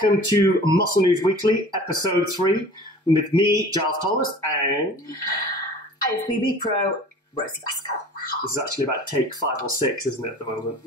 welcome to Muscle News Weekly, episode 3, with me, Giles Thomas, and IFBB Pro, Rosie. This is actually about take 5 or 6, isn't it, at the moment?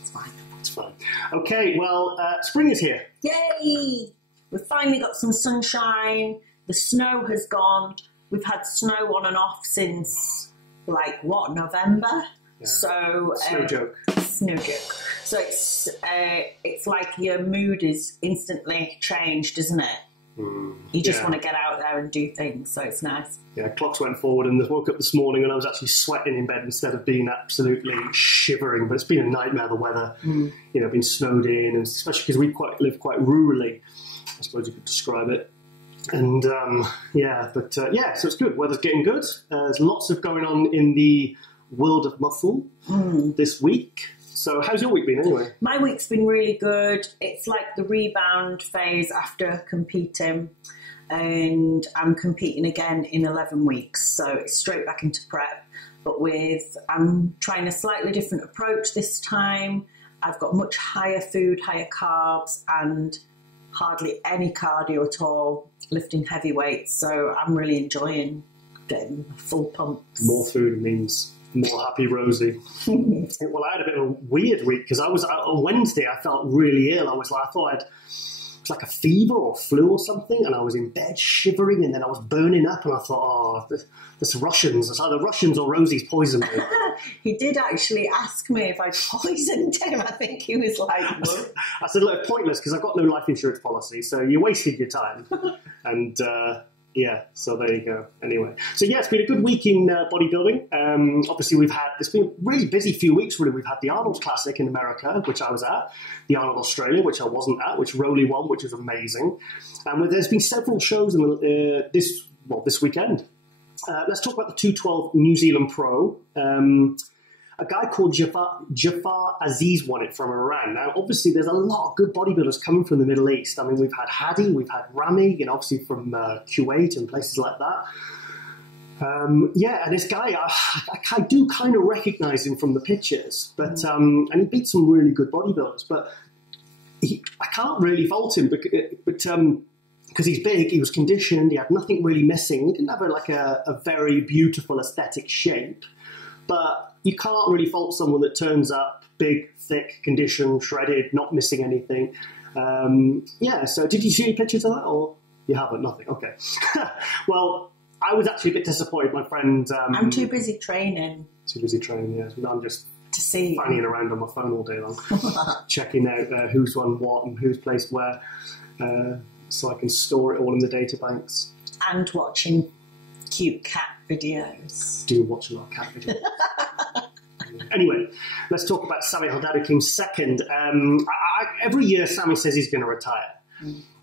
It's fine. It's fine. Okay, well, spring is here. Yay! We've finally got some sunshine. The snow has gone. We've had snow on and off since, like, what, November? Yeah. So Snow joke. Snow joke. So it's like your mood is instantly changed, isn't it? You just want to get out there and do things, so it's nice. Yeah, clocks went forward and I woke up this morning and I was actually sweating in bed instead of being absolutely shivering. But it's been a nightmare, the weather. You know, been snowed in, and especially because we live quite rurally, I suppose you could describe it. And so it's good. Weather's getting good. There's lots of going on in the world of muscle this week. So how's your week been anyway? My week's been really good. It's like the rebound phase after competing, and I'm competing again in 11 weeks. So it's straight back into prep, but I'm trying a slightly different approach this time. I've got much higher food, higher carbs, and hardly any cardio at all, lifting heavy weights. So I'm really enjoying getting full pumps. More food means more happy Rosie. Well, I had a bit of a weird week because on Wednesday I felt really ill. I thought it was like a fever or flu or something, and I was in bed shivering, and then I was burning up, and I thought, this Russians, it's either Russians or Rosie's poisoned me. He did actually ask me if I poisoned him. I think he was like, what? I said, look, it's pointless because I've got no life insurance policy, so you wasted your time. And yeah, so there you go. Anyway, so yeah, it's been a good week in bodybuilding. Obviously, it's been a really busy few weeks, really. We've had the Arnold Classic in America, which I was at, the Arnold Australia, which I wasn't at, which Rowley won, which was amazing. And there's been several shows this weekend. Let's talk about the 212 New Zealand Pro. A guy called Jafar Aziz won it from Iran. Now, obviously, there's a lot of good bodybuilders coming from the Middle East. I mean, we've had Hadi, we've had Rami, obviously from Kuwait and places like that. And this guy, I do kind of recognize him from the pictures, but and he beat some really good bodybuilders. But I can't really fault him, because he's big, he was conditioned, he had nothing really missing. He didn't have a very beautiful aesthetic shape, but you can't really fault someone that turns up big, thick, conditioned, shredded, not missing anything. So did you see any pictures of that, or you haven't? Nothing. Okay. Well, I was actually a bit disappointed. My friend... I'm too busy training. Too busy training, yeah. I'm just to fanning around on my phone all day long, checking out who's won what and who's placed where, so I can store it all in the data banks. And watching cute cat videos. Do watch a lot of cat videos. Anyway, let's talk about Sami Haddad, came second. Every year, Sami says he's going to retire.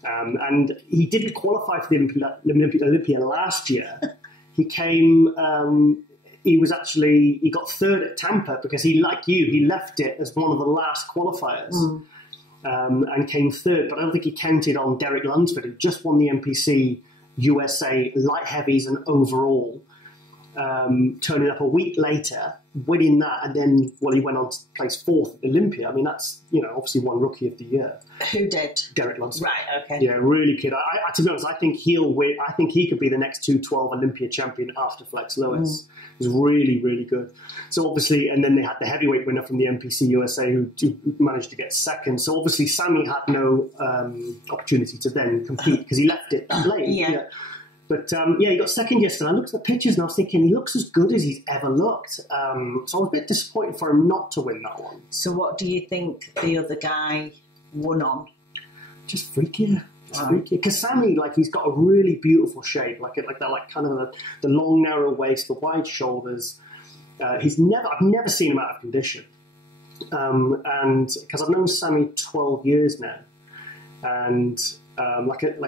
And he didn't qualify for the Olympia last year. He came... he got third at Tampa because he left it as one of the last qualifiers. And came third, but I don't think he counted on Derek Lunsford, who just won the NPC USA light heavies and overall, turning up a week later, winning that, and then, he went on to place 4th at Olympia. I mean, that's, obviously one Rookie of the Year. Who did? Derek Lunsford. Right, okay. Yeah, really good. To be honest, I think he'll win. I think he could be the next 212 Olympia champion after Flex Lewis. He's really, really good. So obviously, and then they had the heavyweight winner from the NPC USA who managed to get second. So obviously, Sami had no opportunity to then compete because he left it that late. Yeah. But he got second yesterday. I looked at the pictures and I was thinking he looks as good as he's ever looked. So I was a bit disappointed for him not to win that one. So what do you think the other guy won on? Just freakier. Freaky. Because Sami, he's got a really beautiful shape, kind of the long, narrow waist, the wide shoulders. I've never seen him out of condition, and because I've known Sami 12 years now, and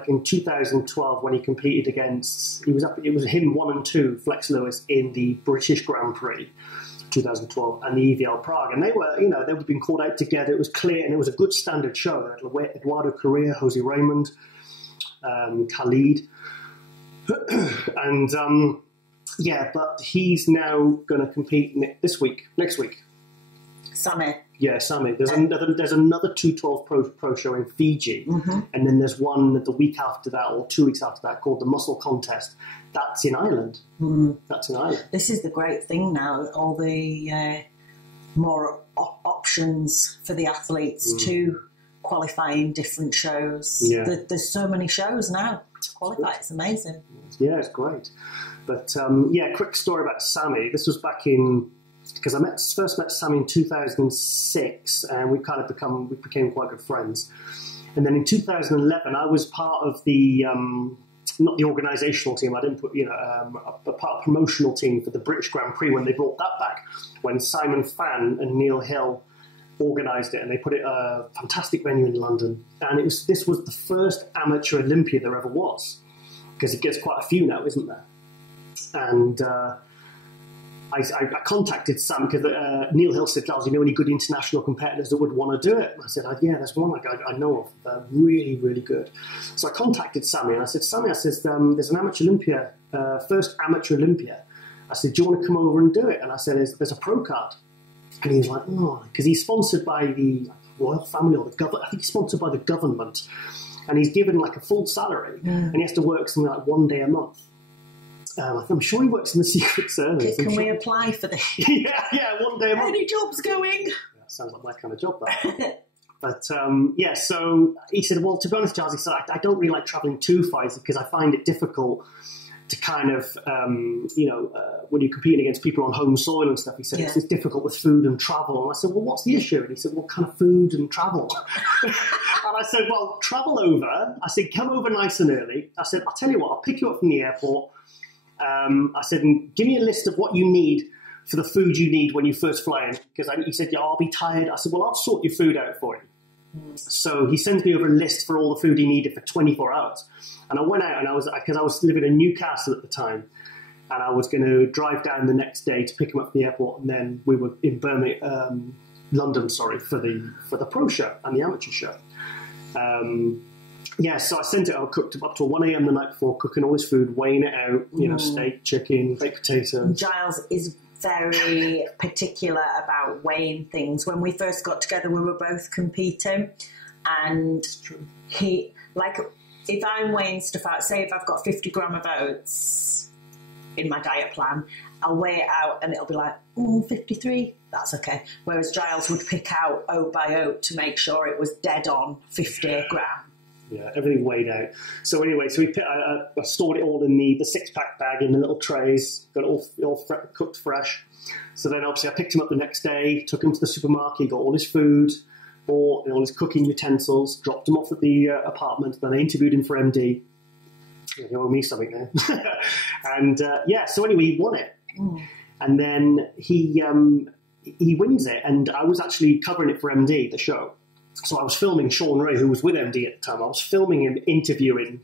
in 2012 when he competed against, it was him 1 and 2, Flex Lewis in the British Grand Prix. 2012 and the EVL Prague, and they were been called out together. It was clear, and it was a good standard show. They had Eduardo Correa, Jose Raymond, Khalid, and but he's now going to compete next week. Sammy. Yeah, Sammy. There's another 212 pro show in Fiji, and then there's one the week after that, or 2 weeks after that, called the Muscle Contest. That's in Ireland. That's in Ireland. This is the great thing now, all the more options for the athletes to qualify in different shows. Yeah. There's so many shows now to qualify. It's amazing. Yeah, it's great. But quick story about Sammy. This was back in, because I first met Sammy in 2006, and we became quite good friends. And then in 2011, I was part of the not the organisational team. I didn't put a part of promotional team for the British Grand Prix when they brought that back. When Simon Fan and Neil Hill organised it, and they put it a fantastic venue in London. And this was the first amateur Olympia there ever was, because it gets quite a few now, isn't there? And I contacted Sam because Neil Hill said, Giles, you know any good international competitors that would want to do it? And I said, yeah, there's one I know of, really, really good. So I contacted Sammy, and I said, Sammy, there's an amateur Olympia, first amateur Olympia. I said, do you want to come over and do it? And I said, there's a pro card. And he was like, no, because he's sponsored by the royal family or the government. I think he's sponsored by the government. And he's given like a full salary, and he has to work something like 1 day a month. I'm sure he works in the Secret Service. Can we apply for this? yeah, 1 day a month. Any jobs going? That sounds like my kind of job, that. But, so he said, well, to be honest, Giles, he said, I don't really like travelling too far because I find it difficult to kind of, when you're competing against people on home soil and stuff, he said, it's difficult with food and travel. And I said, well, what's the issue? And he said, well, kind of food and travel. And I said, well, travel over. I said, come over nice and early. I said, I'll tell you what, I'll pick you up from the airport. I said, give me a list of what you need for the food you need when you first fly in. Because he said, yeah, I'll be tired. I said, well, I'll sort your food out for you. So he sends me over a list for all the food he needed for 24 hours. And I went out, and because I was living in Newcastle at the time, and I was going to drive down the next day to pick him up at the airport, and then we were in London, for the pro show and the amateur show. So I sent it. I cooked up till 1 a.m. the night before, cooking all his food, weighing it out. Steak, chicken, baked potatoes. Giles is very particular about weighing things. When we first got together, we were both competing, and he if I'm weighing stuff out, say if I've got 50 gram of oats in my diet plan, I'll weigh it out and it'll be like, 53, that's okay. Whereas Giles would pick out oat by oat to make sure it was dead on 50 gram. Yeah, everything weighed out. So anyway, I stored it all in the 6-pack bag in the little trays, got it all cooked fresh. So then obviously I picked him up the next day, took him to the supermarket, got all his food, bought all his cooking utensils, dropped him off at the apartment, then I interviewed him for MD. You owe me something now. And so anyway, he won it. And then he wins it, and I was actually covering it for MD, the show. So I was filming Sean Ray, who was with MD at the time. I was filming him interviewing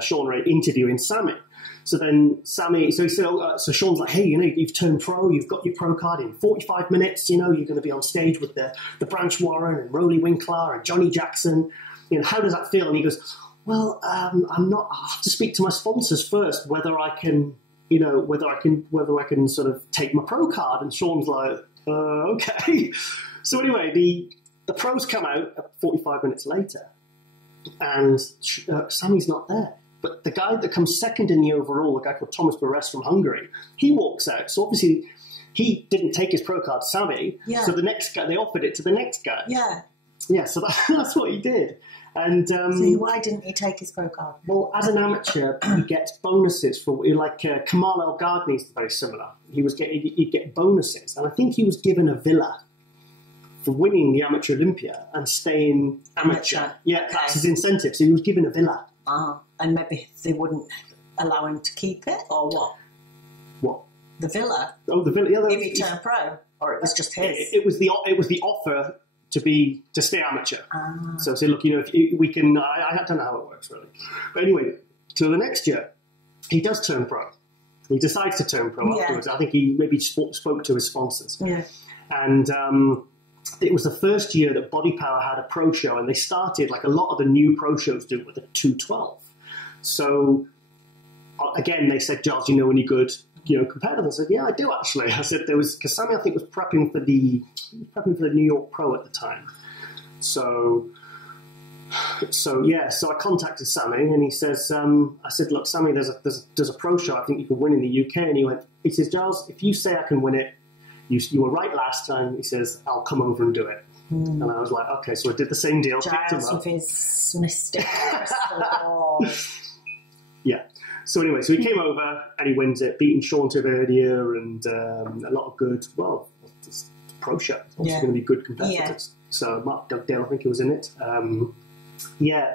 Sean Ray, interviewing Sammy. So then Sammy, so he said, so Sean's like, hey, you've turned pro, you've got your pro card in 45 minutes, you're going to be on stage with the Branch Warren and Roly Winkler and Johnny Jackson. How does that feel? And he goes, well, I have to speak to my sponsors first, whether I can sort of take my pro card. And Sean's like, okay. So anyway, the pros come out 45 minutes later, and Sammy's not there. But the guy that comes second in the overall, a guy called Thomas Barres from Hungary, he walks out. So obviously he didn't take his pro card, Sammy. Yeah. So the next guy, they offered it to the next guy. Yeah. Yeah, so that's what he did. And why didn't he take his pro card? Well, as an amateur, he gets bonuses for Kamal El Gardney is very similar. He'd get bonuses, and I think he was given a villa for winning the amateur Olympia and staying amateur. Yeah, okay. That's his incentive. So he was given a villa. And maybe they wouldn't allow him to keep it, or what? What? The villa. Oh, the villa. Yeah, if he turned pro, or it was just his. It was the offer to stay amateur. So say, look, if we can. I don't know how it works really, but anyway, to the next year, he does turn pro. He decides to turn pro afterwards. I think he maybe spoke to his sponsors. Yeah. And it was the first year that Body Power had a pro show, and they started, like a lot of the new pro shows do, with a 212. So, again, they said, Giles, you know any good competitors? I said, yeah, I do actually. I said because Sammy, I think, was prepping for the New York Pro at the time. So I contacted Sammy, and he says, I said, look, Sammy, there's a pro show I think you can win in the UK. And he says, Giles, if you say I can win it, you were right last time. He says, I'll come over and do it. And I was like, okay, so I did the same deal. Giles with his mystic crystal ball. Yeah. So anyway, so he came over and he wins it, beating Sean Tavernier and a lot of good, it's a pro show. It's also going to be good competitors. Yeah. So Mark Dugdale, I think he was in it.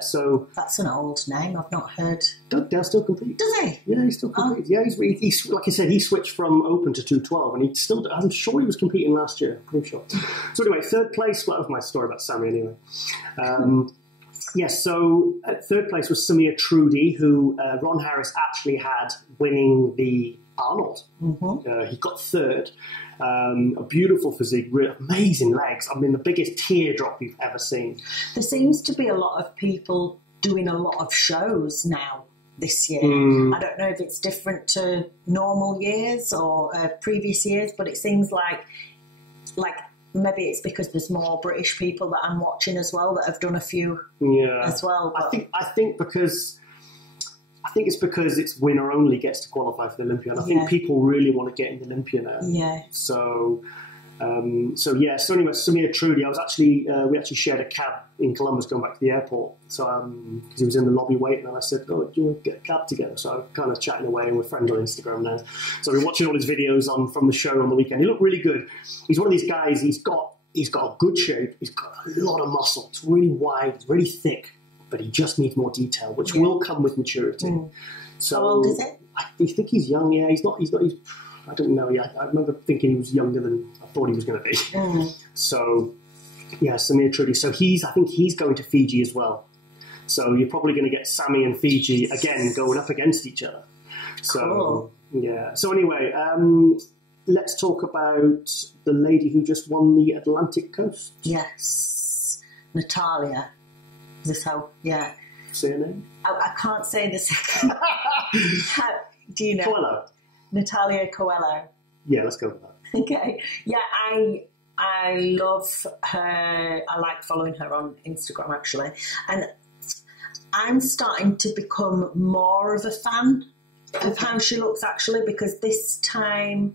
So... That's an old name, I've not heard. Dugdale still competes. Does he? Yeah, he still competes. Yeah, he's like I said, he switched from Open to 212, and I'm sure he was competing last year, pretty sure. So anyway, third place, that was my story about Sammy anyway. Yes, so at third place was Samir Trudy, who Ron Harris actually had winning the Arnold. He got third. A beautiful physique, amazing legs. I mean, the biggest teardrop you've ever seen. There seems to be a lot of people doing a lot of shows now this year. I don't know if it's different to normal years or previous years, but it seems like maybe it's because there's more British people that I'm watching as well that have done a few as well. But I think it's because it's winner only gets to qualify for the Olympia. And I think people really want to get in the Olympia now. Yeah. So anyway, Samir Trudy, we actually shared a cab in Columbus going back to the airport. So because he was in the lobby waiting, and I said, "Oh, do you want to get a cab together?" So I'm kind of chatting away, and we're friends on Instagram now. So we're watching all his videos from the show on the weekend. He looked really good. He's one of these guys. He's got a good shape. He's got a lot of muscle. It's really wide. It's really thick. But he just needs more detail, which will come with maturity. So, how old is it? I think he's young. Yeah, he's not. I don't know. I remember thinking he was younger than I thought he was going to be. So, yeah, Samir Trudy. So I think he's going to Fiji as well. So you're probably going to get Sammy and Fiji again going up against each other. So cool. Yeah. So anyway, let's talk about the lady who just won the Atlantic Coast. Yes, Natalia. Is this how? Yeah. Say her name? I can't say the second. Do you know? Coelho. Natalia Coelho. Yeah, let's go with that. Okay. Yeah, I love her. I like following her on Instagram, actually. And I'm starting to become more of a fan of how she looks, actually, because this time,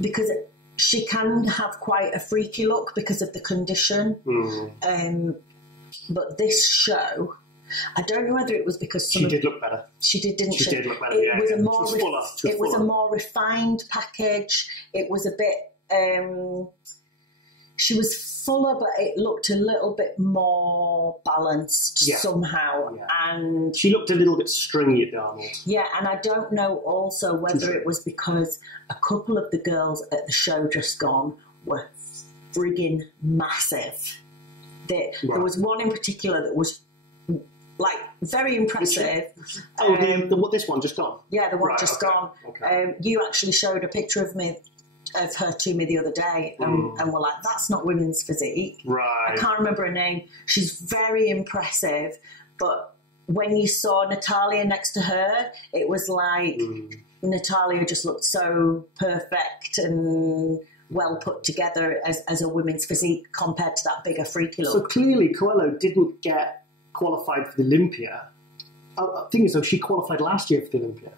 because she can have quite a freaky look because of the condition. But this show, I don't know whether it was because she did look better. She did, didn't she? She did look better. It was a more refined package. It was a bit. She was fuller, but it looked a little bit more balanced somehow. Yeah. And she looked a little bit stringy at the Arnold. Yeah, and I don't know also whether it was because a couple of the girls at the show just gone were frigging massive. There was one in particular that was like very impressive. This one just gone? Yeah, the one just gone. Okay. You actually showed a picture of her to me the other day, and were like, that's not women's physique. Right. I can't remember her name. She's very impressive, but when you saw Natalia next to her, it was like Natalia just looked so perfect and well put together as a women's physique compared to that bigger freaky look. So clearly Coelho didn't get qualified for the Olympia. The thing is, though, she qualified last year for the Olympia.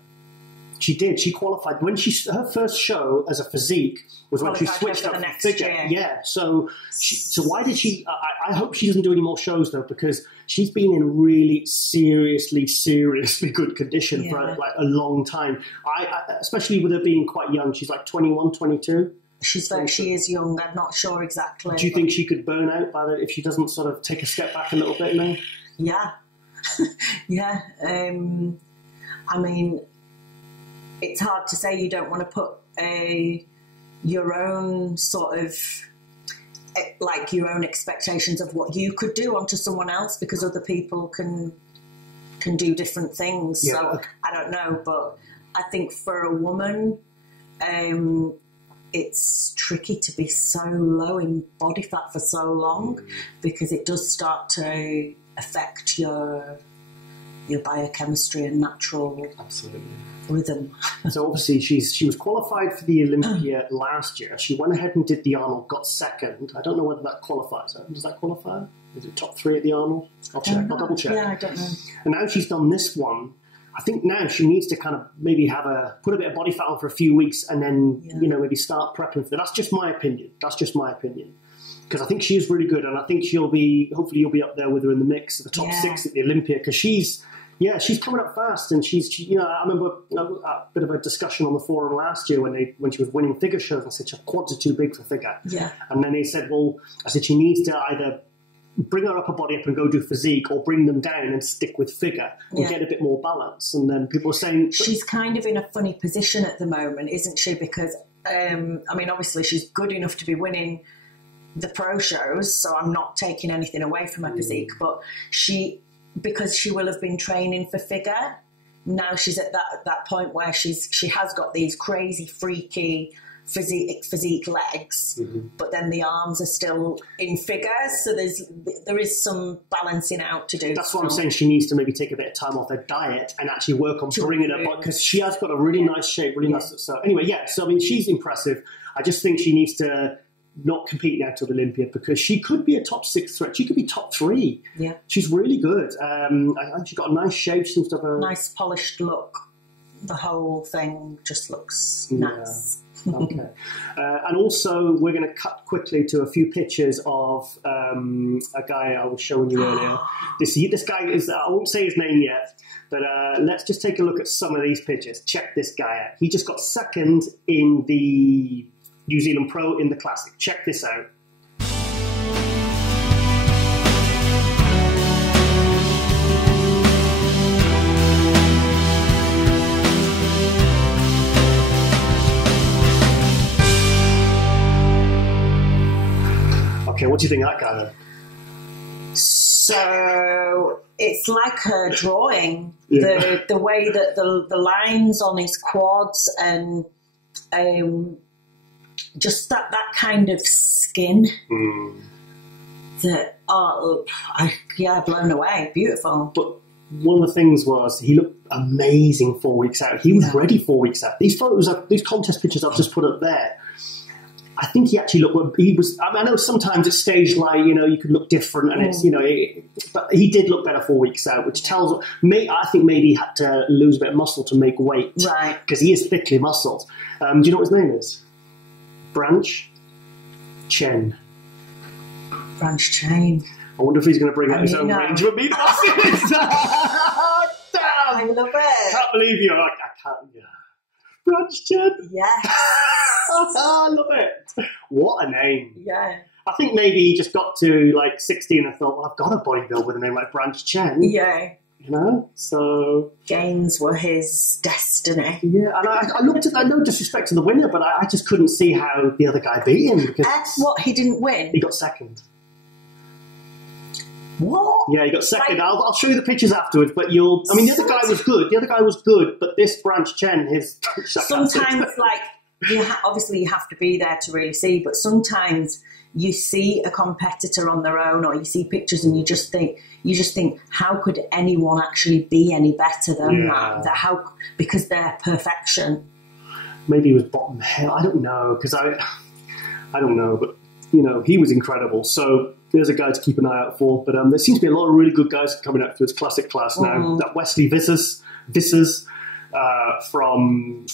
She did. She qualified when her first show as a physique was when she switched up the figure. Year. Yeah. So why did she? I hope she doesn't do any more shows though, because she's been in really seriously good condition for like a long time. Especially with her being quite young. She's like 21, 22. She is young. I'm not sure exactly. Do you think she could burn out if she doesn't sort of take a step back a little bit now? Yeah. Yeah. I mean, it's hard to say. You don't want to put your own sort of like your own expectations of what you could do onto someone else, because other people can do different things. Yeah. So I don't know, but I think for a woman, it's tricky to be so low in body fat for so long, because it does start to affect your your biochemistry and natural rhythm. So obviously she was qualified for the Olympia last year. She went ahead and did the Arnold, got second. I don't know whether that qualifies her. Does that qualify? Is it top 3 at the Arnold? I'll check. I'll double check. Yeah, I don't know. And now she's done this one. I think now she needs to kind of maybe put a bit of body fat on for a few weeks and then, maybe start prepping for that. That's just my opinion. Because I think she is really good, and I think hopefully you'll be up there with her in the mix of the top 6 at the Olympia, because she's coming up fast, and I remember a bit of a discussion on the forum last year when she was winning figure shows, and I said her quads are too big for figure. Yeah. And then they said, I said she needs to either bring her upper body up and go do physique, or bring them down and stick with figure and get a bit more balance. And then people were saying... She's kind of in a funny position at the moment, isn't she? Because, obviously she's good enough to be winning the pro shows, so I'm not taking anything away from her physique, but because she will have been training for figure, now she's at that point where she has got these crazy, freaky physique legs, but then the arms are still in figure, so there is some balancing out to do. That's what I'm saying. She needs to maybe take a bit of time off her diet and actually work on bringing her body, because she has got a really nice shape, really nice. So anyway, so she's impressive. I just think she needs to not compete now till the Olympia, because she could be a top 6 threat. She could be top 3. Yeah, she's really good. I think she's got a nice shape. She seems to have a nice polished look. The whole thing just looks nice. Okay. And also, we're going to cut quickly to a few pictures of a guy I was showing you earlier. This guy is, I won't say his name yet, but let's just take a look at some of these pictures. Check this guy out. He just got second in the New Zealand Pro in the Classic. Check this out. Okay, what do you think of that guy then? So it's like her drawing, the way that the lines on his quads and just that kind of skin that blown away, beautiful. But one of the things was he looked amazing 4 weeks out. He was ready 4 weeks out. These photos, these contest pictures I've just put up there, I think he actually looked. He was. I know sometimes at stage light, you could look different, and it's but he did look better 4 weeks out, which tells me. I think maybe he had to lose a bit of muscle to make weight, right? Because he is thickly muscled. Do you know what his name is? Branch Chen. Branch Chen. I wonder if he's going to bring out his own range of amino acids. Damn! I love it. I can't believe you're like, I can't. Yeah. Branch Chen. Yes. I love it. What a name. Yeah. I think maybe he just got to like 16 and thought, well, I've got a bodybuilder with a name like Branch Chen. Yeah. So... Gains were his destiny. Yeah, and I looked at that, no disrespect to the winner, but I just couldn't see how the other guy beat him. Because what, he didn't win? He got second. What? Yeah, he got second. I'll show you the pictures afterwards, but the other guy was good. The other guy was good, but this Branch Chen, sometimes, obviously you have to be there to really see, but sometimes you see a competitor on their own, or you see pictures and you just think, how could anyone actually be any better than that? Because they're perfection. Maybe he was bottom hill. I don't know, because I don't know, but he was incredible. So there's a guy to keep an eye out for. But there seems to be a lot of really good guys coming out to this classic class now. That Wesley Vissers from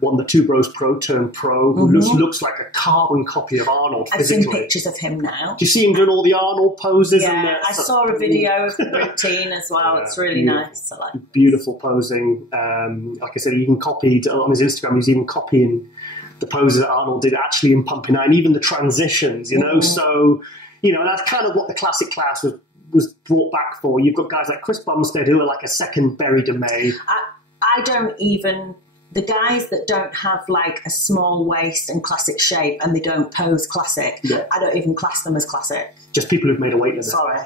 won the Two Bros Pro Turn Pro, who looks like a carbon copy of Arnold physically. I've seen pictures of him now. Do you see him doing all the Arnold poses? Yeah, I saw a video of the routine as well. It's really nice. I like beautiful posing. Like I said, he even copied on his Instagram. He's even copying the poses that Arnold did actually in Pumping Iron, even the transitions. So that's kind of what the classic class was brought back for. You've got guys like Chris Bumstead who are like a second Berry DeMay. I don't even, the guys that don't have like a small waist and classic shape and they don't pose classic, I don't even class them as classic. Just people who've made a weight limit. Sorry.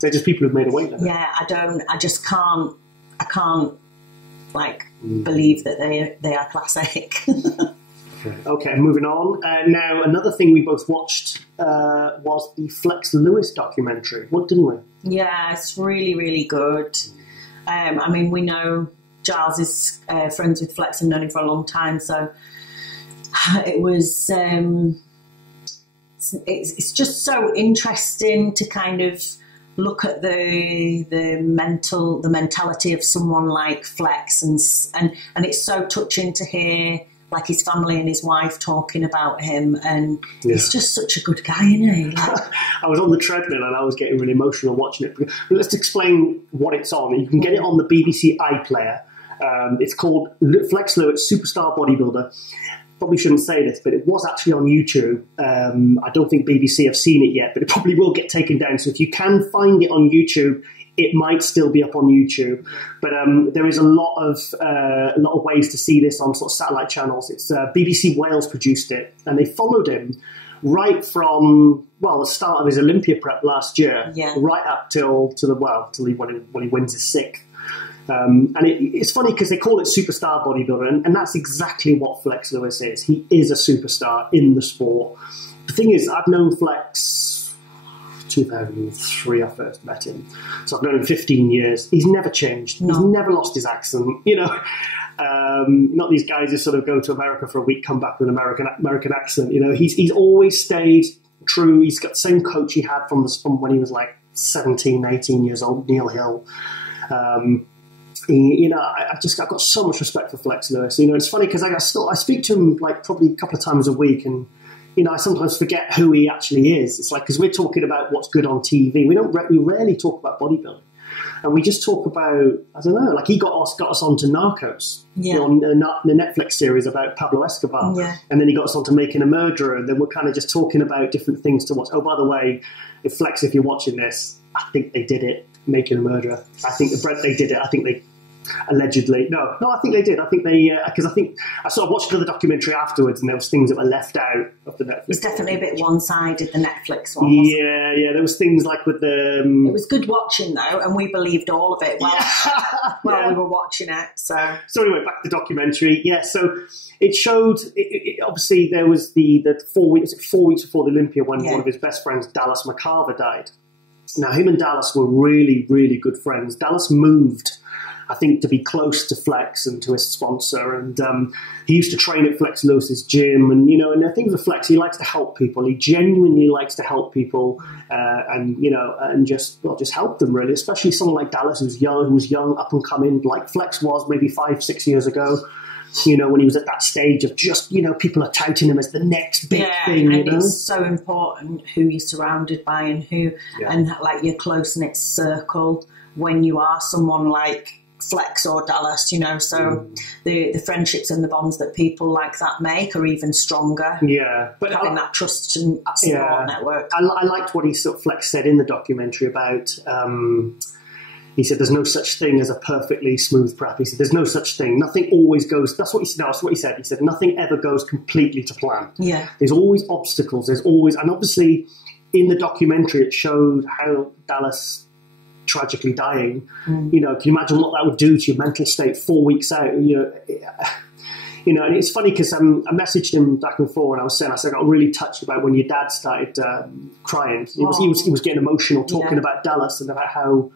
They're just people who've made a weight limit. Yeah, I can't believe that they are classic. Okay, moving on. Now, another thing we both watched was the Flex Lewis documentary. What didn't we? Yeah, it's really, really good. I mean, we know Giles is friends with Flex and known him for a long time, so it was. It's just so interesting to kind of look at the mentality of someone like Flex, and it's so touching to hear like his family and his wife talking about him, and he's just such a good guy, isn't he? Like, I was on the treadmill and I was getting really emotional watching it. Let's explain what it's on. You can get it on the BBC iPlayer. It's called Flex Lewis Superstar Bodybuilder. Probably shouldn't say this, but it was actually on YouTube. I don't think BBC have seen it yet, but it probably will get taken down. So if you can find it on YouTube, it might still be up on YouTube. But there is a lot of ways to see this on sort of satellite channels. It's BBC Wales produced it, and they followed him right from the start of his Olympia prep last year, right up till when he wins his sixth. And it's funny because they call it superstar bodybuilder, and that's exactly what Flex Lewis is. He is a superstar in the sport. The thing is, I've known Flex 2003 I first met him, so I've known him 15 years. He's never changed. He's never lost his accent, not these guys who sort of go to America for a week, come back with an American accent. He's always stayed true. He's got the same coach he had from when he was like 17, 18 years old, Neil Hill. I've got so much respect for Flex Lewis. It's funny because I speak to him like probably a couple of times a week, and I sometimes forget who he actually is. It's like, because we're talking about what's good on TV, we rarely talk about bodybuilding, and we just talk about, I don't know, like he got us onto Narcos, on the Netflix series about Pablo Escobar, and then he got us onto Making a Murderer, and then we're kind of just talking about different things to watch. Oh, by the way, if you're watching this, I think they did it. Making a Murderer. I think they did it. I think they allegedly. No, I think they did. I think they because I sort of watched another documentary afterwards, and there was things that were left out of the Netflix. It's definitely a bit one-sided, the Netflix one. Yeah. There was things like with the. It was good watching though, and we believed all of it while we were watching it. So anyway, back to the documentary. Yeah, so it showed. Obviously, there was the 4 weeks before the Olympia when one of his best friends, Dallas McCarver, died. Now, him and Dallas were really, really good friends. Dallas moved, I think, to be close to Flex and to his sponsor. And he used to train at Flex Lewis's gym. And, and the thing with Flex, he likes to help people. He genuinely likes to help people and just help them, really, especially someone like Dallas who was young, up and coming, like Flex was maybe 5-6 years ago. When he was at that stage of just, people are touting him as the next big thing. And it's so important who you're surrounded by and like your close-knit circle when you are someone like Flex or Dallas, so the friendships and the bonds that people like that make are even stronger. Yeah. But having that trust and support network. I liked what Flex said in the documentary about... he said, there's no such thing as a perfectly smooth prep. He said, there's no such thing. Nothing always goes... That's what he said. He said, nothing ever goes completely to plan. Yeah. There's always obstacles. There's always... And obviously, in the documentary, it showed how Dallas tragically dying. Can you imagine what that would do to your mental state 4 weeks out? And it's funny because I messaged him back and forth, and I said, I got really touched about when your dad started crying. He was getting emotional talking about Dallas and about how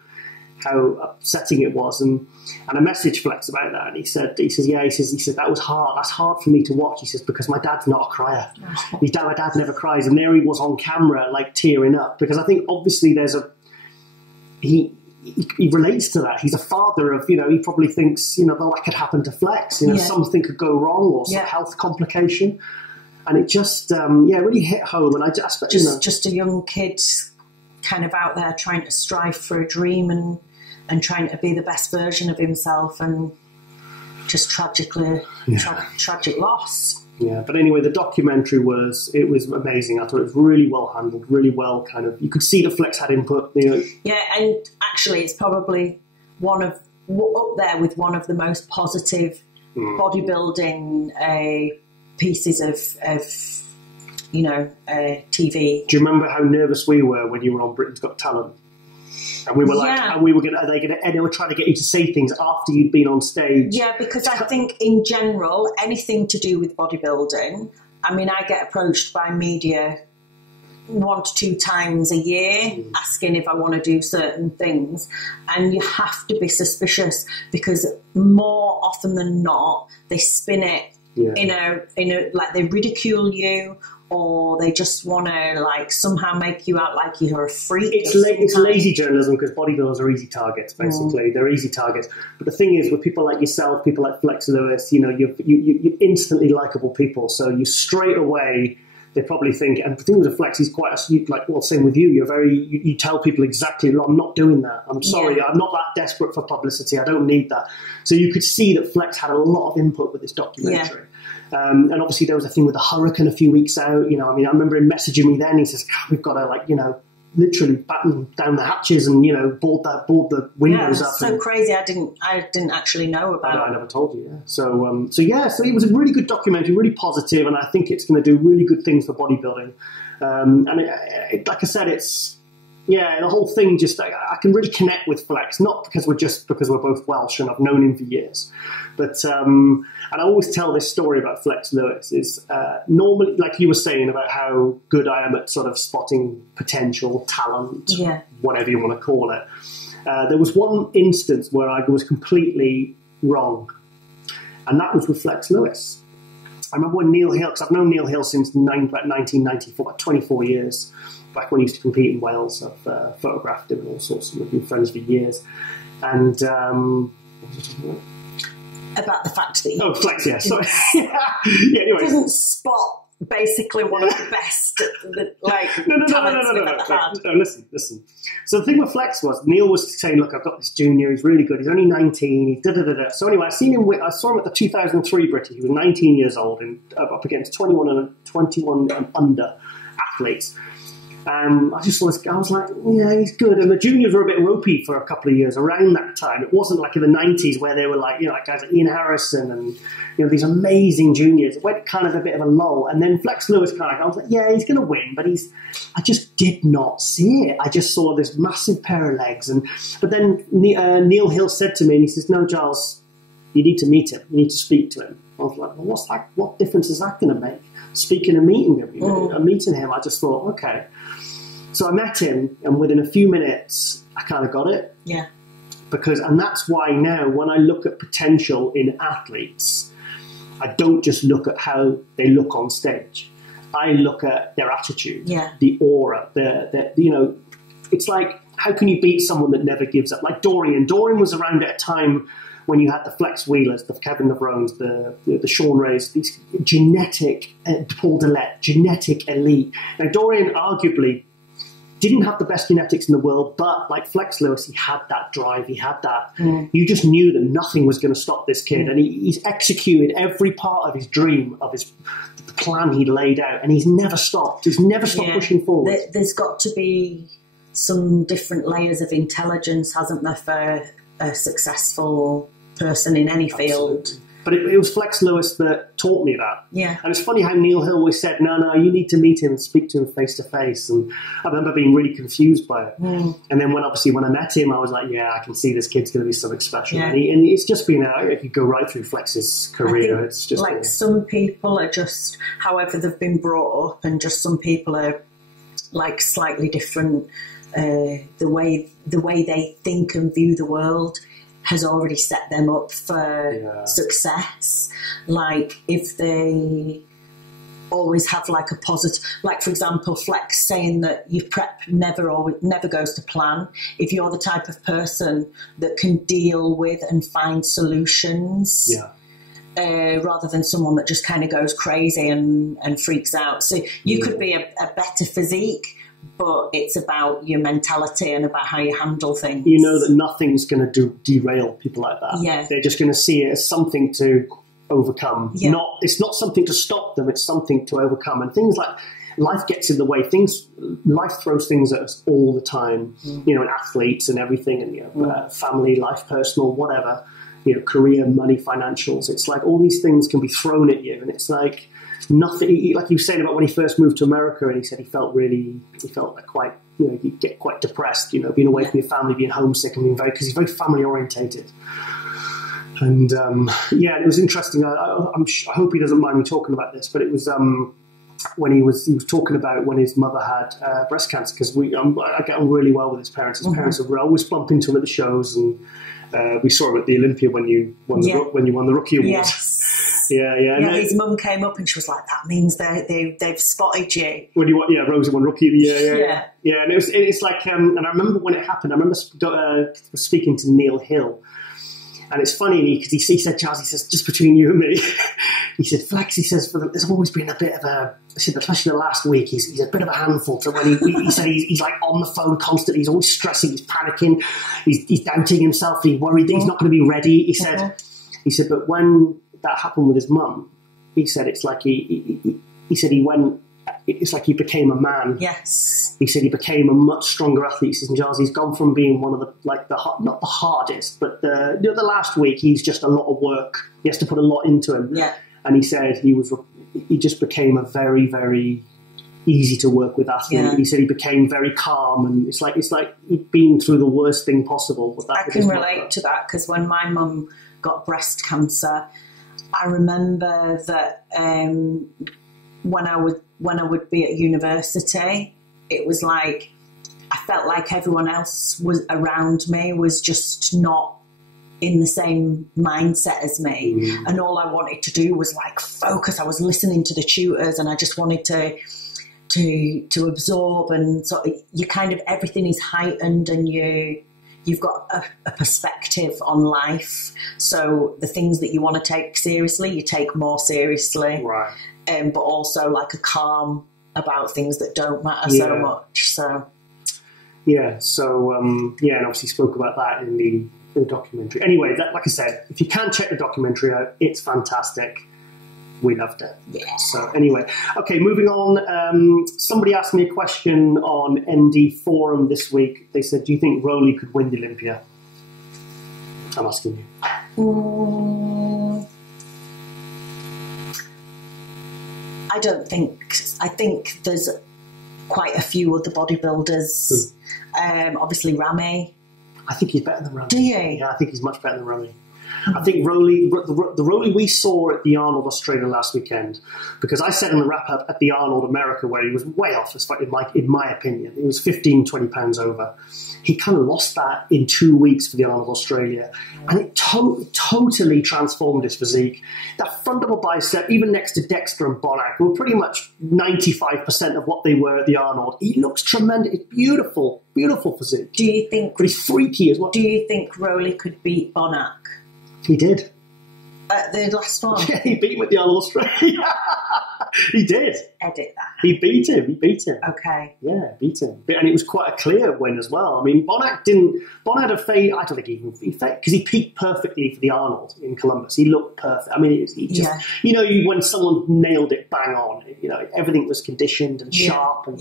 upsetting it was, and I messaged Flex about that, and he said that was hard. That's hard for me to watch. He says, because my dad's not a crier. My dad never cries, and there he was on camera, like tearing up, because I think obviously he relates to that. He's a father of, he probably thinks, that could happen to Flex. Something could go wrong or some health complication, and it just really hit home. And I just a young kid kind of out there trying to strive for a dream and trying to be the best version of himself, and just tragic loss. Yeah, but anyway, the documentary was amazing. I thought it was really well handled, really well you could see the Flex had input. Yeah, and actually it's probably up there with one of the most positive bodybuilding pieces of TV. Do you remember how nervous we were when you were on Britain's Got Talent? And we were they were trying to get you to say things after you'd been on stage. Yeah, because I think in general, anything to do with bodybuilding, I mean, I get approached by media 1 to 2 times a year asking if I want to do certain things, and you have to be suspicious because more often than not they spin it in a like they ridicule you, or they just want to like somehow make you out like you're a freak. It's lazy journalism because bodybuilders are easy targets, basically. They're easy targets. But the thing is, with people like yourself, people like Flex Lewis, you know, you're instantly likable people. So you straight away, they probably think, and the thing with Flex, he's quite same with you. You're you tell people exactly, I'm not doing that. I'm sorry, I'm not that desperate for publicity. I don't need that. So you could see that Flex had a lot of input with this documentary. And obviously there was a thing with the hurricane a few weeks out. You know, I mean, I remember him messaging me then. He says, God, we've got to, like, you know, literally batten down the hatches and, you know, board the windows up. So crazy. I didn't actually know about it. I never told you. Yeah. So it was a really good documentary, really positive, and I think it's going to do really good things for bodybuilding. Like I said, the whole thing just, I can really connect with Flex, not because we're both Welsh and I've known him for years, but, and I always tell this story about Flex Lewis is, normally, like you were saying about how good I am at sort of spotting potential, talent, whatever you want to call it. There was one instance where I was completely wrong, and that was with Flex Lewis. I remember when Neil Hill, because I've known Neil Hill since 1994, about 24 years. Back when he used to compete in Wales, I've photographed him and all sorts, and we've been friends for years. And about the fact that you Flex, yeah, sorry. Anyway, doesn't spot basically one of the best, No, listen. So the thing with Flex was Neil was saying, look, I've got this junior, he's really good, he's only 19, he's da-da-da-da. So anyway, I saw him at the 2003 British. He was 19 years old and up against 21 and under athletes. I just saw this guy, I was like, yeah, he's good. And the juniors were a bit ropey for a couple of years around that time. It wasn't like in the 90s where they were like, you know, like guys like Ian Harrison and, you know, these amazing juniors. It went kind of a bit of a lull. And then Flex Lewis I was like, yeah, he's going to win. But I just did not see it. I just saw this massive pair of legs. But then Neil Hill said to me, and he says, no, Giles, you need to meet him. You need to speak to him. I was like, well, what difference is that going to make? Speaking and meeting him, meeting him, I just thought, okay. So I met him, and within a few minutes, I kind of got it. Yeah. And that's why now, when I look at potential in athletes, I don't just look at how they look on stage. I look at their attitude, the aura, you know, it's like, how can you beat someone that never gives up? Like Dorian. Dorian was around at a time when you had the Flex Wheelers, the Kevin Lavrones, the Sean Rays, these genetic, Paul Dillette, genetic elite. Now, Dorian arguably didn't have the best genetics in the world, but like Flex Lewis, he had that drive, he had that. You just knew that nothing was going to stop this kid, and he's executed every part of his dream, of the plan he laid out, and he's never stopped. He's never stopped pushing forward. There's got to be some different layers of intelligence, hasn't there, for a successful person in any field. Absolutely. But it was Flex Lewis that taught me that. Yeah. And it's funny how Neil Hill always said, no, you need to meet him and speak to him face to face. And I remember being really confused by it. And then when I met him, I was like, yeah, I can see this kid's going to be something special. Yeah. And it's just been, if you go right through Flex's career, it's just... Like some people are just, however they've been brought up, and just some people are like slightly different. The way they think and view the world has already set them up for success. Like if they always have like a positive, like for example, Flex saying that your prep never goes to plan. If you're the type of person that can deal with and find solutions, rather than someone that just kind of goes crazy and freaks out. So you could be a better physique, but it's about your mentality and about how you handle things. You know that nothing's going to derail people like that. Yeah. They're just going to see it as something to overcome. Yeah. It's not something to stop them, it's something to overcome. And things like life gets in the way. Life throws things at us all the time, you know, and athletes and everything, and family, life, personal, whatever, you know, career, money, financials. It's like all these things can be thrown at you, and it's like nothing, like you were saying about when he first moved to America, and he said he felt like quite, you know, you get quite depressed, you know, being away from your family, being homesick, and because he's very family orientated. And it was interesting. I hope he doesn't mind me talking about this, but it was when he was talking about when his mother had breast cancer, because I get on really well with his parents. His parents would always bump into him at the shows, and we saw him at the Olympia when you won the Rookie Award. Yes. Yeah. His mum came up and she was like, "That means they've spotted you." When Rosie won Rookie. Yeah. And it's like, and I remember when it happened. I remember speaking to Neil Hill. And it's funny because he said, Giles, he says, just between you and me, he said, Flex, he says, there's always been a bit of especially the last week, he's a bit of a handful. So when he said he's like on the phone constantly, he's always stressing, he's panicking, he's doubting himself, he's worried that he's not going to be ready. He said, but when that happened with his mum, he said it's like it's like he became a man. Yes. He said he became a much stronger athlete. He says, Giles, he's gone from being one of not the hardest, but the last week he's just a lot of work. He has to put a lot into him. Yeah. And he said he just became a very, very easy to work with athlete. Yeah. He said he became very calm, and it's like he'd been through the worst thing possible. With that, I can relate to that, because when my mum got breast cancer, I remember that when I would be at university, it was like I felt like everyone else was around me was just not in the same mindset as me, and all I wanted to do was like focus. I was listening to the tutors, and I just wanted to absorb, and so you kind of everything is heightened, and you've got a perspective on life. So the things that you want to take seriously, you take more seriously. Right. But also like a calm about things that don't matter so much. So and obviously spoke about that in the documentary. Anyway, like I said, if you can check the documentary out, it's fantastic. We loved it. Yeah. So anyway, okay, moving on. Somebody asked me a question on ND Forum this week. They said, "Do you think Rowley could win the Olympia?" I'm asking you. I don't think. I think there's quite a few other bodybuilders. Obviously, Rami. I think he's better than Rami. Do you? Yeah, I think he's much better than Rami. I think Rowley, the Rowley we saw at the Arnold Australia last weekend, because I said in the wrap-up at the Arnold America where he was way off, in my opinion. He was 15, 20 pounds over. He kind of lost that in 2 weeks for the Arnold Australia, and it totally transformed his physique. That front double bicep, even next to Dexter and Bonac, were pretty much 95% of what they were at the Arnold. He looks tremendous. It's beautiful, beautiful physique. Do you think? But he's freaky as well. Do you think Rowley could beat Bonac? He did. At the last one? Yeah, he beat him at the Arnold Australia. He did. Edit that. He beat him. Okay. Yeah, beat him. And it was quite a clear win as well. I mean, Bonac had a fade, I don't think he faded, because he peaked perfectly for the Arnold in Columbus. He looked perfect. I mean, he just, when someone nailed it bang on, everything was conditioned and sharp and,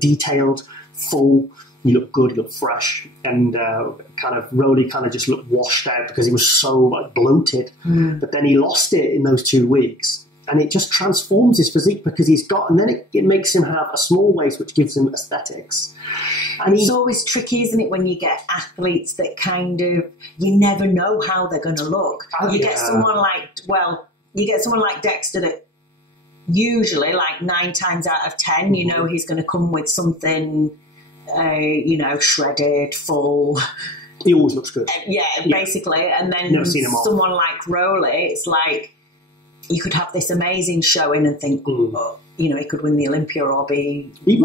detailed, full. He looked good, he looked fresh, and Rowley kind of just looked washed out because he was so bloated. But then he lost it in those 2 weeks, and it just transforms his physique because and then it makes him have a small waist, which gives him aesthetics. And it's always tricky, isn't it, when you get athletes that kind of, you never know how they're going to look. You get someone like Dexter that usually, like 9 times out of 10, he's going to come with something, shredded, full. He always looks good. Basically. And then someone like Rowley, it's like you could have this amazing showing and think, he could win the Olympia or be... He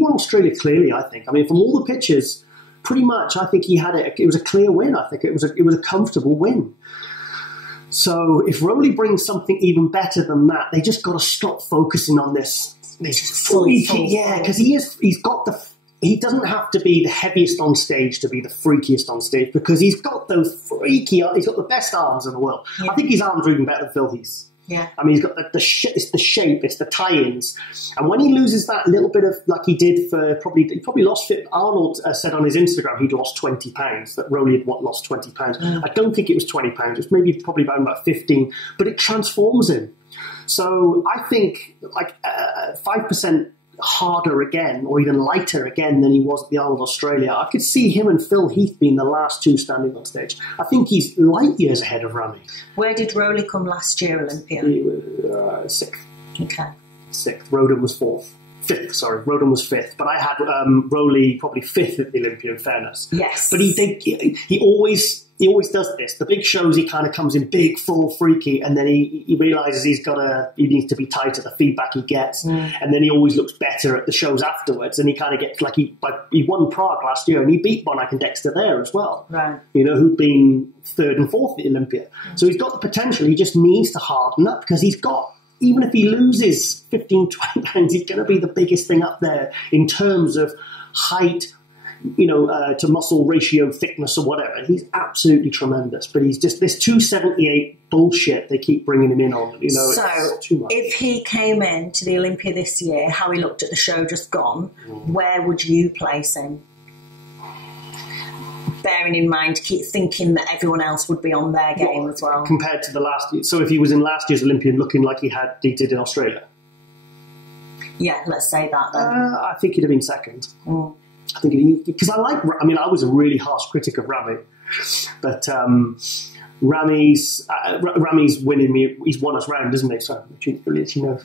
won Australia clearly, I think. I mean, from all the pictures, pretty much, I think he had it. It was a clear win, I think. It was a comfortable win. So if Rowley brings something even better than that, they just got to stop focusing on this freaky... because he doesn't have to be the heaviest on stage to be the freakiest on stage, because he's got those he's got the best arms in the world. Yeah. I think his arms are even better than Filthy's. Yeah. I mean, he's got it's the shape, it's the tie-ins. And when he loses that little bit of, like he did he probably lost it. Arnold said on his Instagram he'd lost 20 pounds, that Rowley had lost 20 pounds. I don't think it was 20 pounds. It was probably about 15, but it transforms him. So I think 5% harder again, or even lighter again than he was at the Arnold Australia. I could see him and Phil Heath being the last two standing on stage. I think he's light years ahead of Rami. Where did Rowley come last year, Olympia? He was 6th. Okay. 6th. Roden was 4th. 5th, sorry. Roden was 5th. But I had Rowley probably 5th at the Olympia, in fairness. Yes. But he always does this. The big shows, he kind of comes in big, full, freaky, and then he realises he needs to be tight at the feedback he gets, and then he always looks better at the shows afterwards, and he kind of gets, like, he won Prague last year, and he beat Bonac and Dexter there as well, right? You know, who'd been 3rd and 4th at the Olympia. So he's got the potential. He just needs to harden up, because he's got, even if he loses 15, 20 pounds, he's going to be the biggest thing up there in terms of height, you know, to muscle ratio, thickness, or whatever. He's absolutely tremendous. But he's just this 278 bullshit they keep bringing him in on. You know, so it's too much. If he came in to the Olympia this year, how he looked at the show just gone, where would you place him? Bearing in mind, keep thinking that everyone else would be on their game as well. Compared to the last year. So if he was in last year's Olympian looking like he did in Australia? Yeah, let's say that then. I think he'd have been 2nd. I think because I was a really harsh critic of Rami, but Rami's winning me. He's won us round, isn't he? So you know,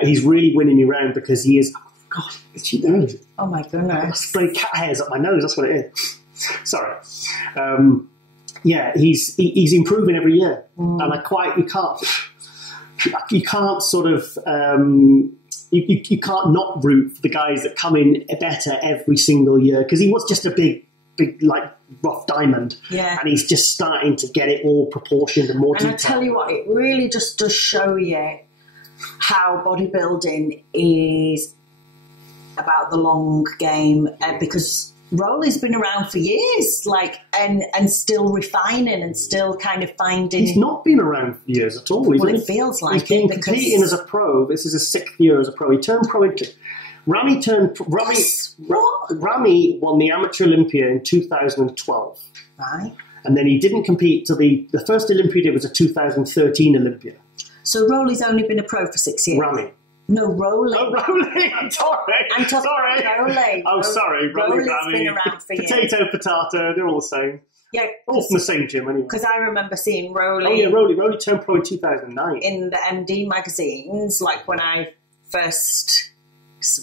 he's really winning me round because he is. God, it's she knows. Oh my goodness! Spray cat hairs up my nose. That's what it is. Sorry. Yeah, he's improving every year, and you can't sort of. You can't not root for the guys that come in better every single year, because he was just a big, like, rough diamond. Yeah. And he's just starting to get it all proportioned and more detailed. And I tell you what, it really just does show you how bodybuilding is about the long game, because Rowley's been around for years, like, and still refining and still kind of finding. He's not been around for years at all. It feels like he's been competing as a pro. This is his 6th year as a pro. He turned pro into. Rami won the Amateur Olympia in 2012. Right. And then he didn't compete till the first Olympia he did was a 2013 Olympia. So Rowley's only been a pro for 6 years. Rami. No, Rowley. Oh, Rowley. I'm sorry. I'm talking about Rowley. Oh, sorry. Rowley's been around for years. Potato, they're all the same. Yeah. All from the same gym, anyway. Because I remember seeing Rowley. Oh, yeah, Rowley turned pro in 2009. In the MD magazines, like when I first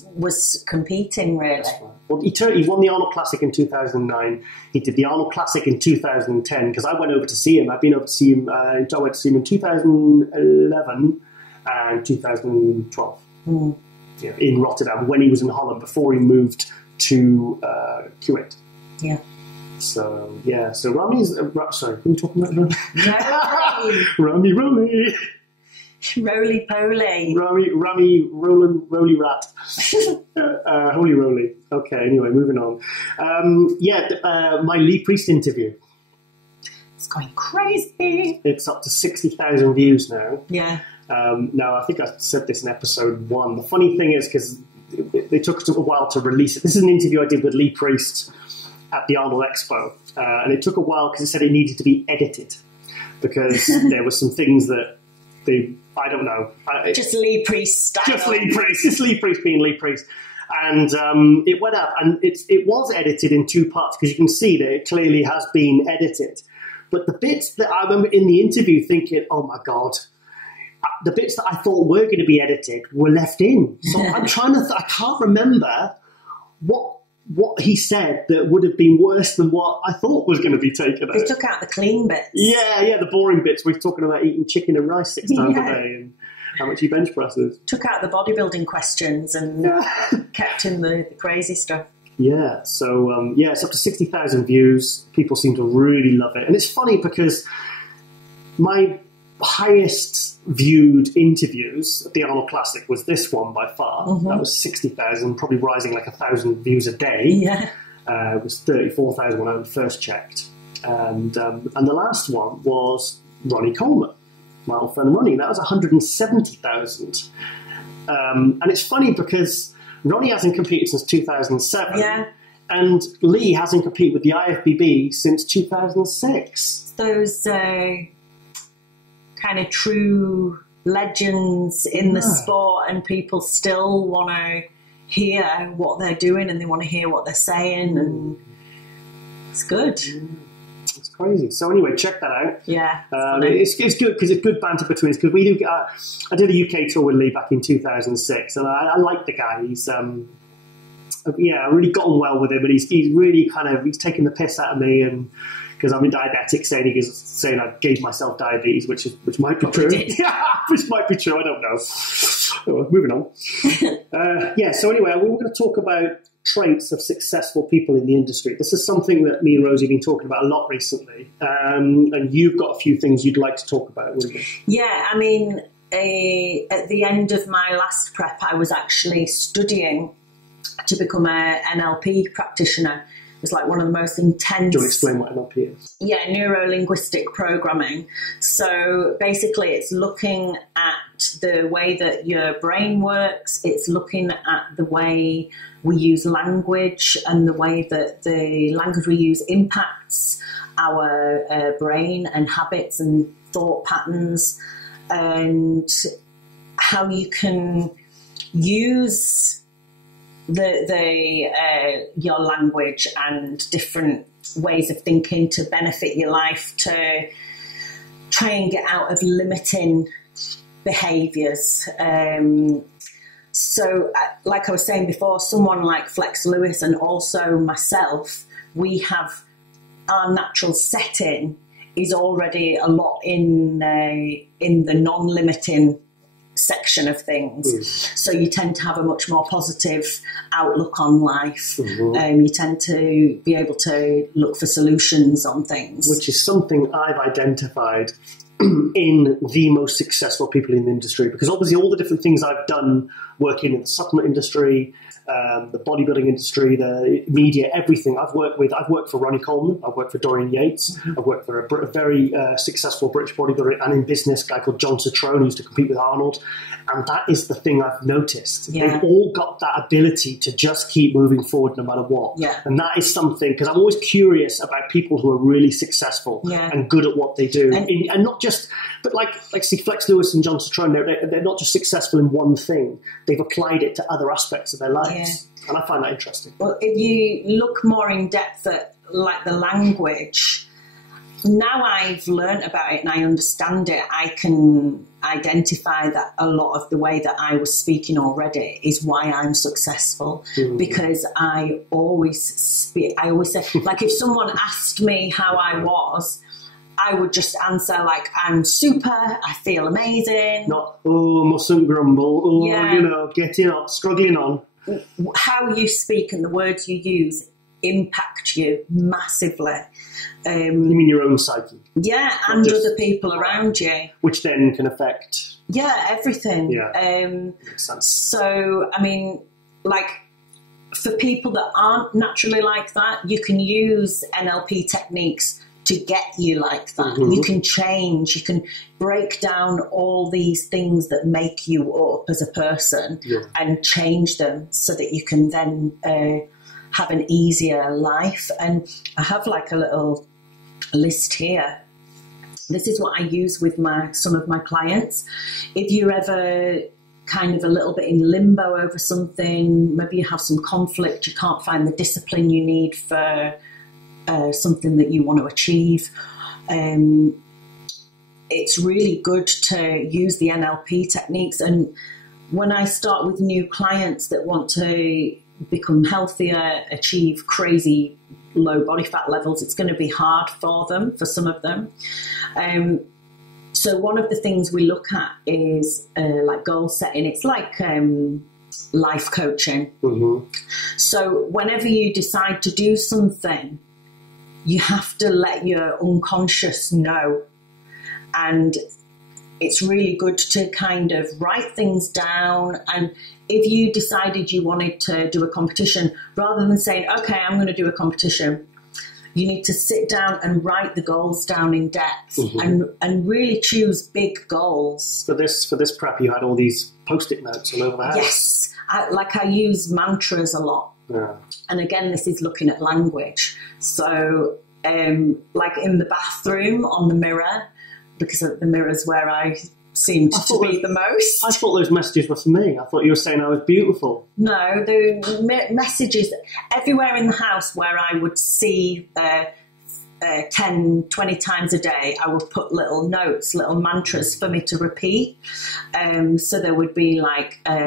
was competing, really. That's right. Well, he won the Arnold Classic in 2009. He did the Arnold Classic in 2010, because I went over to see him. I've been over to see him. I went to see him in 2011 and 2012 in Rotterdam, when he was in Holland, before he moved to Kuwait. Yeah. So, yeah. So Rami's... sorry, who are we talking about? Rowley. Rowley. Roly-poly. Rami, Roly Rat. Holy Roly. Okay, anyway, moving on. My Lee Priest interview. It's going crazy. It's up to 60,000 views now. Yeah. Now, I think I said this in episode 1. The funny thing is, because they took a while to release it. This is an interview I did with Lee Priest at the Arnold Expo. And it took a while because it said it needed to be edited, because there were some things that I don't know. Just Lee Priest style. Just Lee Priest being Lee Priest. And it went up, and it was edited in 2 parts, because you can see that it clearly has been edited. But the bits that I remember in the interview thinking, oh my God, the bits that I thought were going to be edited were left in. So I'm trying to, I can't remember what he said that would have been worse than what I thought was going to be taken out. They took out the clean bits. Yeah, the boring bits. We're talking about eating chicken and rice 6 times a day and how much he bench presses. Took out the bodybuilding questions and kept in the crazy stuff. Yeah, so it's up to 60,000 views. People seem to really love it. And it's funny because my highest viewed interviews at the Arnold Classic was this one by far. That was 60,000, probably rising like 1,000 views a day. Yeah. It was 34,000 when I first checked. And the last one was Ronnie Coleman, my old friend Ronnie. That was 170,000. And it's funny because Ronnie hasn't competed since 2007. Yeah. And Lee hasn't competed with the IFBB since 2006. Those kind of true legends in the sport, and people still want to hear what they're doing and they want to hear what they're saying, and it's good. It's crazy. So anyway, check that out. Yeah. It's good because it's good banter between us, because we do. I did a UK tour with Lee back in 2006, and I like the guy. He's I really got on well with him, but he's really he's taking the piss out of me, and because I'm a diabetic, saying I gave myself diabetes, which might be true. Yeah, which might be true. I don't know. Oh, moving on. So anyway, we were going to talk about traits of successful people in the industry. This is something that me and Rosie have been talking about a lot recently, and you've got a few things you'd like to talk about, wouldn't you? Yeah, I mean, at the end of my last prep, I was actually studying to become an NLP practitioner. It's like one of the most intense... Do you want to explain what NLP is? Yeah, neuro-linguistic programming. So basically it's looking at the way that your brain works. It's looking at the way we use language and the way that the language we use impacts our brain and habits and thought patterns, and how you can use your language and different ways of thinking to benefit your life, to try and get out of limiting behaviours. So like I was saying before, someone like Flex Lewis and also myself, we have our natural setting is already a lot in the non-limiting section of things. So you tend to have a much more positive outlook on life. You tend to be able to look for solutions on things. Which is something I've identified in the most successful people in the industry, because obviously all the different things I've done working in the supplement industry, the bodybuilding industry, the media, everything. I've worked for Ronnie Coleman, I've worked for Dorian Yates, I've worked for a very successful British bodybuilder and in business, a guy called John Citrone, who used to compete with Arnold. And that is the thing I've noticed. Yeah. They've all got that ability to just keep moving forward no matter what. Yeah. And that is something, because I'm always curious about people who are really successful and good at what they do. And not just, but like see Flex Lewis and John Citrone, they're not just successful in one thing. They've applied it to other aspects of their lives. Yeah. And I find that interesting. Well, if you look more in depth at like the language, now I've learned about it and I understand it, I can identify that a lot of the way that I was speaking already is why I'm successful. Because I always say, like if someone asked me how I was, I would just answer like, I'm super, I feel amazing. Not, mustn't grumble, getting on, struggling on. How you speak and the words you use impact you massively. You mean your own psyche? Yeah, and other people around you. Which then can affect... Yeah, everything. Yeah, makes sense. So, I mean, like, for people that aren't naturally like that, you can use NLP techniques to get you like that. You can change, you can break down all these things that make you up as a person and change them so that you can then have an easier life. And I have like a little list here. This is what I use with some of my clients. If you're ever kind of a little bit in limbo over something, maybe you have some conflict, you can't find the discipline you need for something that you want to achieve, it's really good to use the NLP techniques. And when I start with new clients that want to become healthier, achieve crazy low body fat levels, it's going to be hard for some of them. So one of the things we look at is like goal setting. It's like life coaching. So whenever you decide to do something, you have to let your unconscious know. And it's really good to kind of write things down. And if you decided you wanted to do a competition, rather than saying, okay, I'm going to do a competition, you need to sit down and write the goals down in depth and really choose big goals. For this prep, you had all these Post-it notes all over the house. Yes. I use mantras a lot. Yeah. And again, this is looking at language. So, like in the bathroom on the mirror, because the mirror's where I seemed to be the most. I thought those messages were for me. I thought you were saying I was beautiful. No, the messages everywhere in the house where I would see 10, 20 times a day, I would put little notes, little mantras for me to repeat. So there would be like, I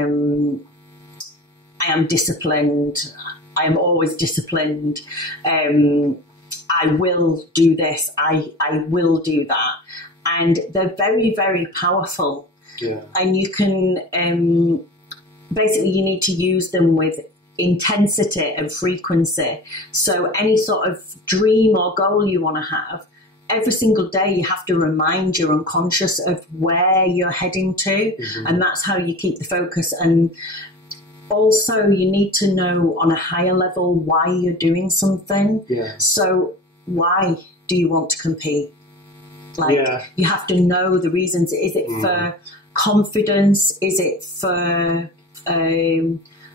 am disciplined. I am always disciplined. I will do this. I will do that. And they're very, very powerful. Yeah. And you can, basically you need to use them with intensity and frequency. So any sort of dream or goal you want to have, every single day you have to remind your unconscious of where you're heading to. And that's how you keep the focus. And also you need to know on a higher level why you're doing something. Yeah. So why do you want to compete? Like, you have to know the reasons. Is it for confidence? Is it for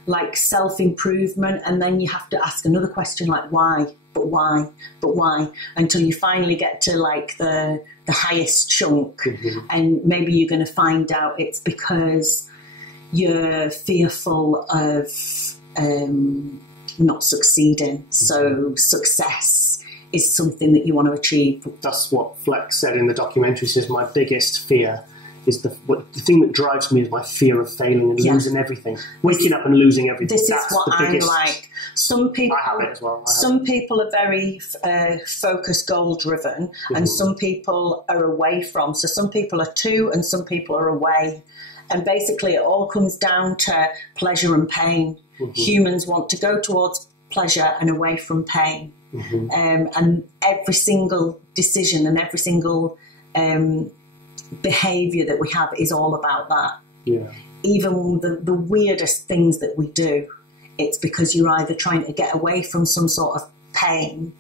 like self-improvement? And then you have to ask another question like why, but why, but why, until you finally get to like the highest chunk. And maybe you're going to find out it's because you're fearful of not succeeding. So success is something that you want to achieve. That's what Flex said in the documentary. He says, my biggest fear is the thing that drives me is my fear of failing and losing everything. Waking up and losing everything. This That's is what the biggest, I'm like. Some people, I have it as well. Some people are very focused, goal driven, and some people are away from. So some people are to, and some people are away. And basically, it all comes down to pleasure and pain. Humans want to go towards pleasure and away from pain. And every single decision and every single behaviour that we have is all about that. Yeah. Even the weirdest things that we do, it's because you're either trying to get away from some sort of pain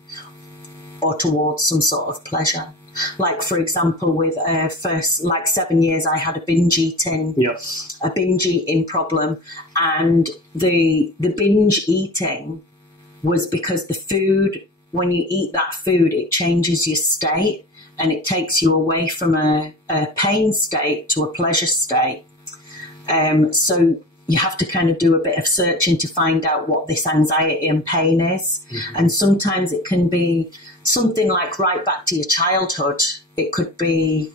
or towards some sort of pleasure. Like, for example, with first, like 7 years, I had a binge eating problem. And the binge eating was because the food, when you eat that food, it changes your state and it takes you away from a pain state to a pleasure state. So you have to kind of do a bit of searching to find out what this anxiety and pain is. And sometimes it can be something like right back to your childhood. It could be,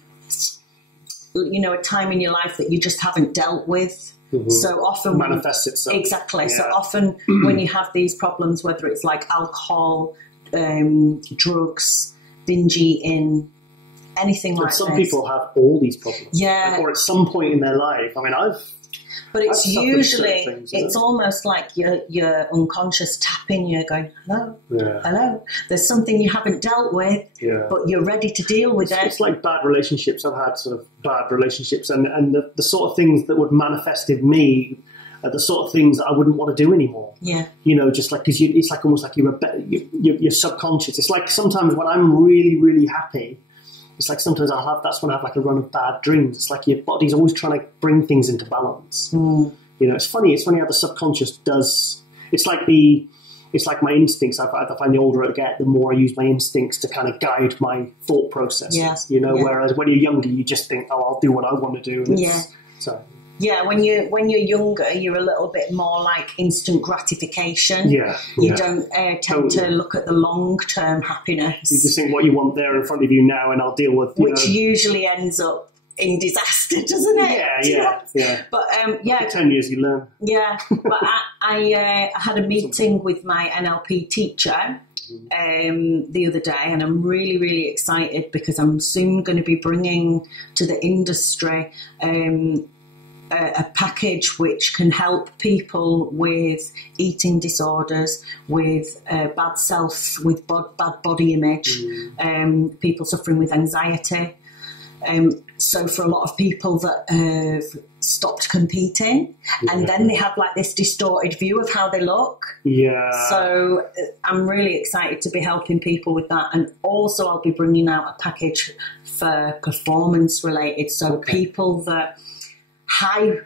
you know, a time in your life that you just haven't dealt with. So often manifests itself. Exactly. Yeah. So often when you have these problems, whether it's like alcohol, drugs, binge eating, anything like that. Some people have all these problems. Yeah. Or at some point in their life. I mean, But it's I've usually, things, it's almost like your unconscious tapping you, going, hello, hello. There's something you haven't dealt with, but you're ready to deal with it. It's like bad relationships. I've had sort of bad relationships, and the sort of things that would manifest in me are the sort of things that I wouldn't want to do anymore. Yeah. You know, just like, because it's like almost like you're subconscious. It's like sometimes when I'm really, really happy, it's like sometimes that's when I have like a run of bad dreams. It's like your body's always trying to bring things into balance. You know, it's funny how the subconscious does. It's like my instincts. I find the older I get, the more I use my instincts to kind of guide my thought processes. You know, whereas when you're younger, you just think, oh, I'll do what I want to do. And so. Yeah, when you're younger, you're a little bit more like instant gratification. You don't tend to look at the long-term happiness. You just think what you want there in front of you now, and I'll deal with. Which usually ends up in disaster, doesn't it? Yeah. But for 10 years you learn. Yeah, but I had a meeting with my NLP teacher the other day, and I'm really, really excited because I'm soon going to be bringing to the industry a package which can help people with eating disorders, with bad self, with bad body image, people suffering with anxiety. So for a lot of people that have stopped competing, and then they have like this distorted view of how they look. So I'm really excited to be helping people with that. And also I'll be bringing out a package for performance related. So people that high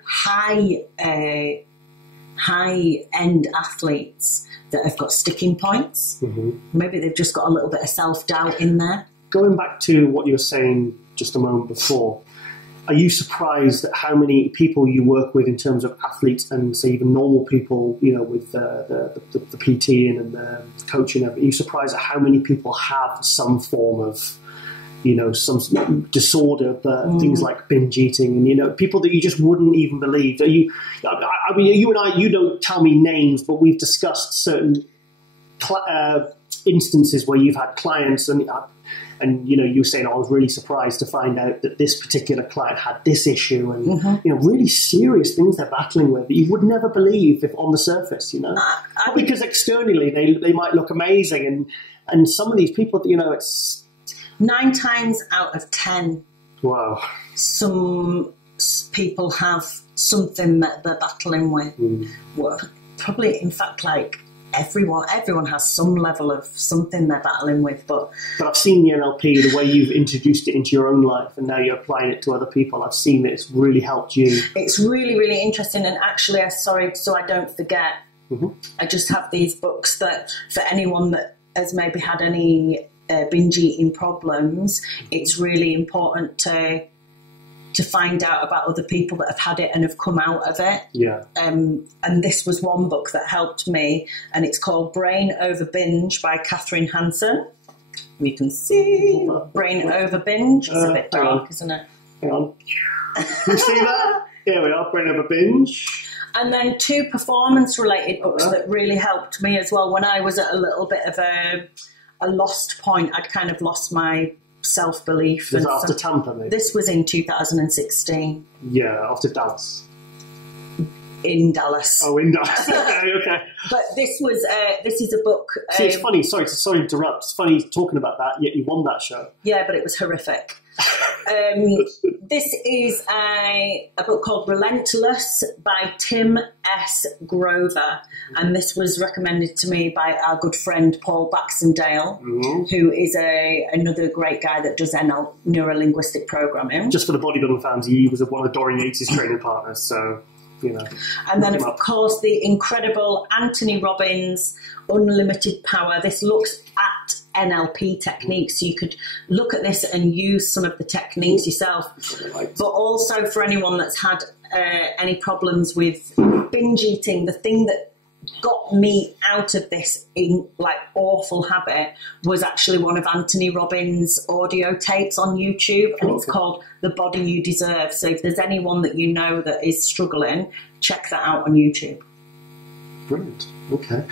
end athletes that have got sticking points. Maybe they've just got a little bit of self-doubt in there. Going back to what you were saying just a moment before, are you surprised at how many people you work with in terms of athletes and say even normal people, you know, with the PT and the coaching? Are you surprised at how many people have some form of, you know, some disorder, things like binge eating, and, you know, people that you just wouldn't even believe? I mean, you and I, you don't tell me names, but we've discussed certain instances where you've had clients and you know, you were saying, I was really surprised to find out that this particular client had this issue, and you know, really serious things they're battling with that you would never believe if on the surface, you know, because externally they might look amazing, and some of these people, you know, it's 9 times out of 10. Wow. Some people have something that they're battling with. Well, probably, in fact, like everyone has some level of something they're battling with. But I've seen the NLP, the way you've introduced it into your own life, and now you're applying it to other people. I've seen that it's really helped you. It's really, really interesting. And actually, sorry, so I don't forget, I just have these books that for anyone that has maybe had any binge eating problems, it's really important to find out about other people that have had it and have come out of it. Yeah. And this was one book that helped me, and it's called Brain Over Binge by Catherine Hansen. We can see Brain Over Binge. It's a bit dark, isn't it? Hang on. Can you see that? Here we are, Brain Over Binge. And then 2 performance-related books that really helped me as well when I was at a little bit of a lost point. I'd kind of lost my self-belief. Was it after Tampa, maybe? This was in 2016. Yeah, after Dallas. In Dallas. Oh, in Dallas. Okay. But this is a book. See, it's funny. Sorry to interrupt. It's funny talking about that. Yet you won that show. Yeah, but it was horrific. This is a book called Relentless by Tim S. Grover, and this was recommended to me by our good friend Paul Baxendale, who is another great guy that does neuro-linguistic programming. Just for the bodybuilding fans, he was one of the Dorian Yates' training partners, so... You know, and then, of course, the incredible Anthony Robbins, Unlimited Power. This looks at NLP techniques, so you could look at this and use some of the techniques yourself. But also for anyone that's had any problems with binge eating, the thing that got me out of this awful habit was actually one of Anthony Robbins' audio tapes on YouTube, and it's called The Body You Deserve. So if there's anyone that you know that is struggling, check that out on YouTube. Brilliant. Okay.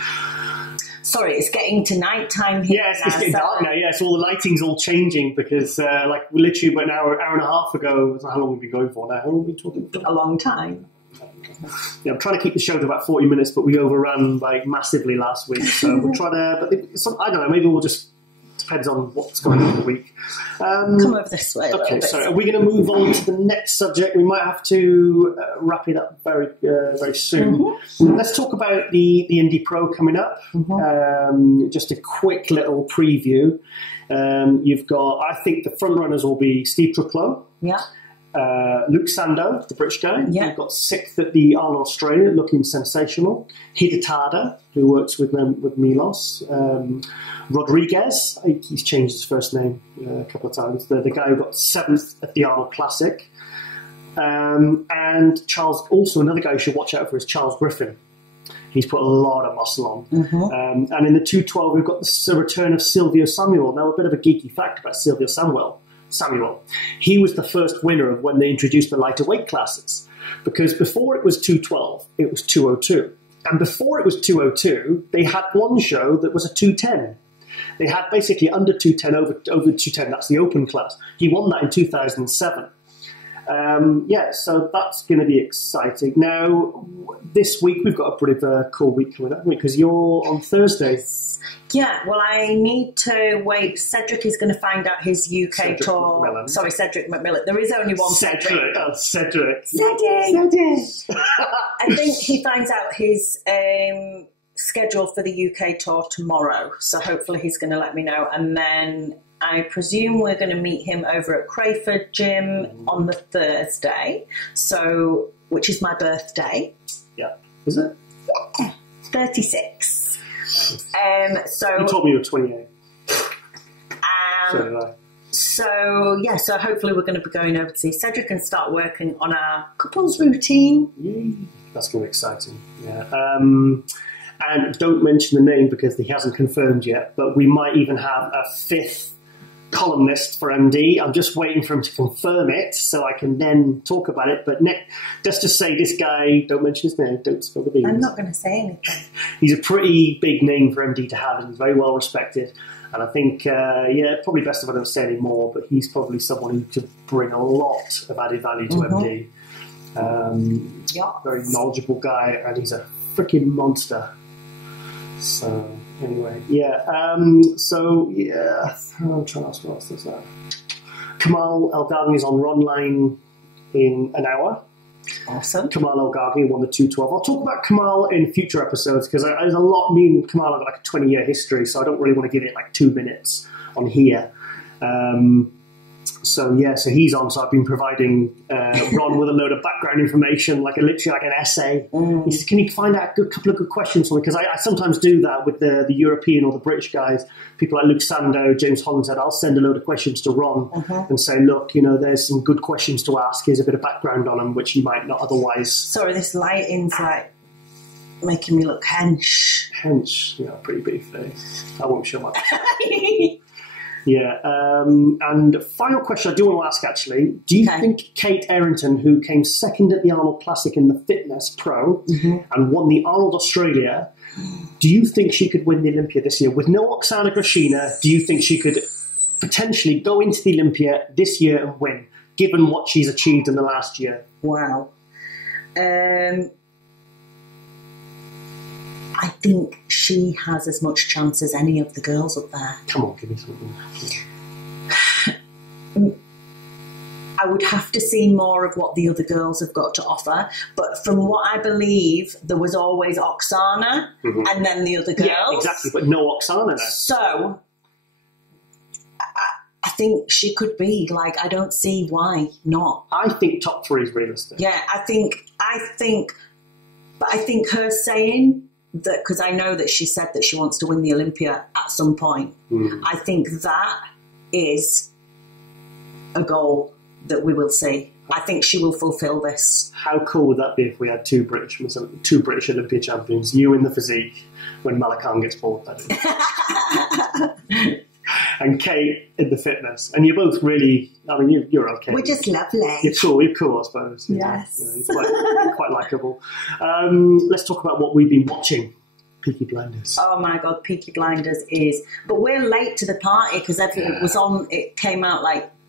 Sorry, it's getting to night time here. Yeah, it's getting dark now. Yeah, so all the lighting's all changing because, literally about an hour and a half ago, how long have we been going for now? How long have we been talking for? A long time. Yeah, I'm trying to keep the show to about 40 minutes, but we overran massively last week. So we're trying to, I don't know, maybe we'll just, depends on what's going on in the week. Come over this way. Okay, so are we going to move on to the next subject? We might have to wrap it up very soon. Let's talk about the Indy Pro coming up. Just a quick little preview. You've got, I think the front runners will be Steve Truclow. Yeah. Luke Sando, the British guy. Yeah. You've got 6th at the Arnold Australia, looking sensational. Hidetada, who works with Milos. Rodriguez, he's changed his first name a couple of times. The guy who got 7th at the Arnold Classic. And Charles, also another guy you should watch out for is Charles Griffin. He's put a lot of muscle on. And in the 212, we've got the return of Silvio Samuel. Now, a bit of a geeky fact about Silvio Samuel. He was the first winner of when they introduced the lighter weight classes, because before it was 212, it was 202. And before it was 202, they had one show that was a 210. They had basically under 210, over 210, that's the open class. He won that in 2007. So that's going to be exciting. Now, this week we've got a pretty cool week coming up, because you're on Thursdays. Yeah, well, I need to wait. Cedric is going to find out his UK tour. McMillan. Sorry, Cedric McMillan. There is only one Cedric. Cedric. I think he finds out his schedule for the UK tour tomorrow. So hopefully he's going to let me know. And then I presume we're going to meet him over at Crayford Gym on the Thursday, which is my birthday. Yeah. Is it? Yeah. 36. You told me you were 28. So did I. So hopefully we're going to be going over to see Cedric and start working on our couples routine. Yay. That's going to be exciting. Yeah. And don't mention the name because he hasn't confirmed yet, but we might even have a 5th columnist for MD. I'm just waiting for him to confirm it so I can then talk about it. But let's just say this guy, don't mention his name, don't spill the beans. I'm not going to say anything. He's a pretty big name for MD to have, and he's very well respected. And I think, probably best if I don't say any more, but he's probably someone who could bring a lot of added value to MD. Very knowledgeable guy, and he's a freaking monster. So, anyway, I'm trying to ask what else there's there. Kamal El-Ghazni is on Ronline in an hour. Awesome. Kamal El-Ghazni won the 212. I'll talk about Kamal in future episodes because there's a lot. Me and Kamal have got like a 20-year history, so I don't really want to give it like 2 minutes on here. So he's on. So I've been providing Ron with a load of background information, literally like an essay. He says, "Can you find out a couple of good questions for me?" Because I sometimes do that with the European or the British guys. People like Luke Sando, James Holland said, "I'll send a load of questions to Ron and say, look, there's some good questions to ask. Here's a bit of background on them, which you might not otherwise." Sorry, this lighting's making me look hench. Hench, pretty beefy. I won't show my. Yeah, and final question I do want to ask, actually. Do you think Kate Errington, who came second at the Arnold Classic in the Fitness Pro and won the Arnold Australia, do you think she could win the Olympia this year? With no Oksana Grashina, do you think she could potentially go into the Olympia this year and win, given what she's achieved in the last year? Wow. I think she has as much chance as any of the girls up there. Come on, give me something. I would have to see more of what the other girls have got to offer. But from what I believe, there was always Oksana and then the other girls. Yeah, exactly, but no Oksana now. So I think she could be. I don't see why not. I think top 3 is realistic. Yeah, I think her saying that, because I know that she said that she wants to win the Olympia at some point. I think that is a goal that we will see. I think she will fulfil this. How cool would that be if we had two British Olympia champions, you in the physique when Malakan gets bored, that is. And Kate in the fitness. And you're both really, you're okay. We're just lovely. You're cool, I suppose. Yes. You're quite likeable. Let's talk about what we've been watching. Peaky Blinders. Oh my God, Peaky Blinders is... But we're late to the party because everything was on... It came out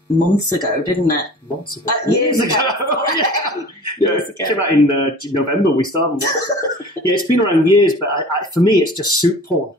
months ago, didn't it? Months ago? Years ago. Yeah, it came out in November. We started watching it. Yeah, it's been around years, but for me, it's just soup porn.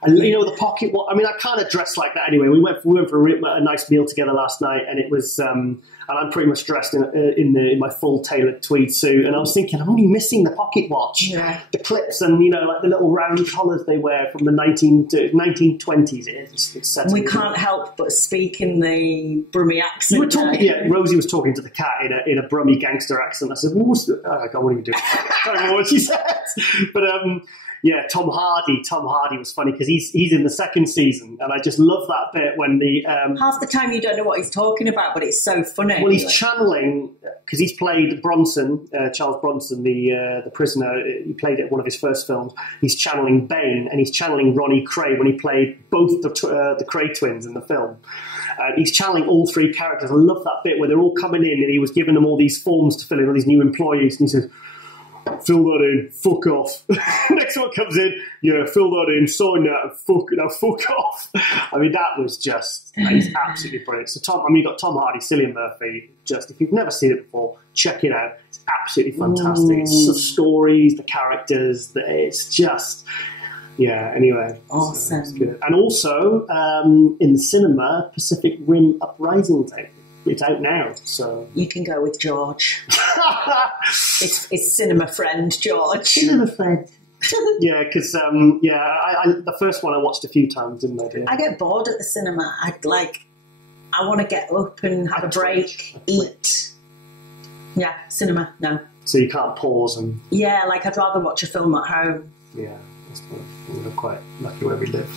And the pocket watch. I kind of dress like that anyway. We went for a nice meal together last night, and it was. And I'm pretty much dressed in my full tailored tweed suit. And I was thinking, I'm only missing the pocket watch, the clips, and the little round collars they wear from the 1920s. It's we can't help but speak in the Brummie accent. You were talking, Rosie was talking to the cat in a Brummie gangster accent. I said, "What was the?" I won't even do it. I don't know what she said, but. Yeah, Tom Hardy was funny because he's in the second season, and I just love that bit when the half the time you don't know what he's talking about, but it's so funny. Well, he's channeling because he's played Bronson, Charles Bronson, the prisoner. He played it in one of his first films. He's channeling Bane, and he's channeling Ronnie Cray when he played both the Cray twins in the film. He's channeling all 3 characters. I love that bit where they're all coming in, and he was giving them all these forms to fill in, all these new employees, and he says, "Fill that in, fuck off." Next one comes in, fill that in, sign that, fuck off. That was just, he's absolutely brilliant. So you've got Tom Hardy, Cillian Murphy, just, if you've never seen it before, check it out. It's absolutely fantastic. It's the stories, the characters, it's just, anyway. Awesome. So it's good. And also, in the cinema, Pacific Rim Uprising Day. It's out now, so... You can go with George. It's cinema friend, George. Cinema friend. Yeah, because, the first one I watched a few times, didn't I, dear? I get bored at the cinema. I want to get up and have a break, eat. Yeah, cinema, no. So you can't pause and... Yeah, I'd rather watch a film at home. Yeah. We're quite lucky where we live.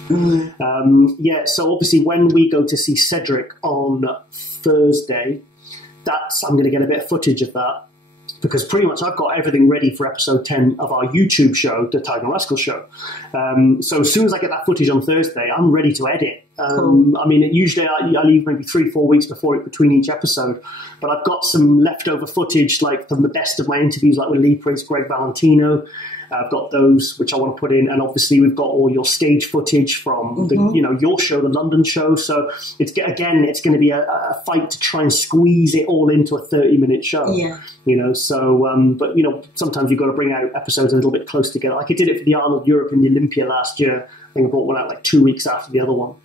Yeah, so obviously when we go to see Cedric on Thursday, I'm going to get a bit of footage of that, because pretty much I've got everything ready for episode 10 of our YouTube show, the Tiger Rascal Show. So as soon as I get that footage on Thursday, I'm ready to edit. Cool. I mean, usually I leave maybe 3-4 weeks between each episode, but I've got some leftover footage, like from the best of my interviews, like with Lee Priest, Greg Valentino. I've got those which I want to put in, and obviously we've got all your stage footage from your show, the London show. So it's going to be a fight to try and squeeze it all into a 30-minute show. Yeah. So but sometimes you've got to bring out episodes a little bit close together. Like I did it for the Arnold Europe and the Olympia last year. I think I brought one out like 2 weeks after the other one.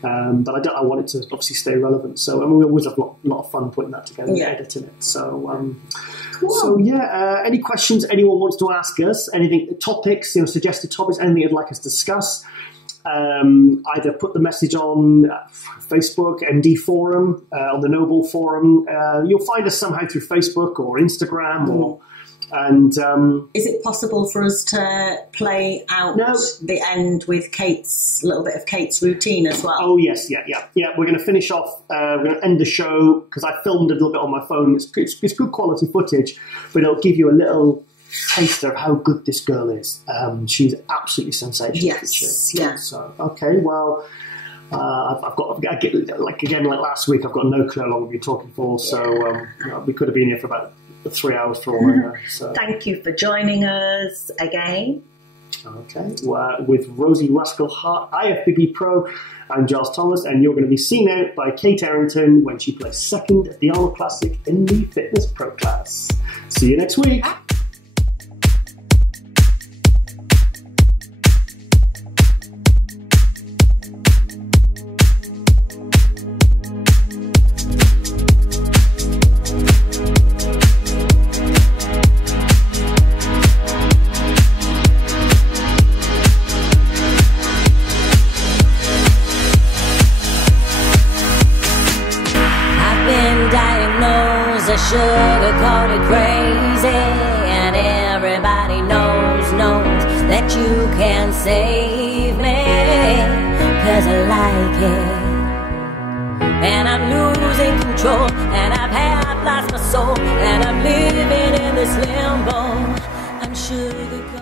But I wanted to obviously stay relevant. So we always have a lot of fun putting that together and editing it. So cool. So yeah, any questions anyone wants to ask us, anything, topics, suggested topics, anything you'd like us to discuss, either put the message on Facebook, MD Forum, on the Noble Forum. You'll find us somehow through Facebook or Instagram and is it possible for us to play out the end with a little bit of Kate's routine as well? Oh yes, yeah. We're going to finish off. We're going to end the show because I filmed a little bit on my phone. It's good quality footage, but it'll give you a little taster of how good this girl is. She's absolutely sensational. Yes, yeah. So okay, well. I've got like last week. I've got no clue how long we've been talking for, so we could have been here for about 3 hours for all I know. So. Thank you for joining us again. Okay, with Rosie Rascal Hart, IFBB Pro. I'm Giles Thomas, and you're going to be seen out by Kate Arrington when she plays second at the Arnold Classic in the Fitness Pro class. See you next week. Sugar-coated crazy, and everybody knows that you can save me, 'cause I like it, and I'm losing control, and I've half lost my soul, and I'm living in this limbo. I'm sugar-coated.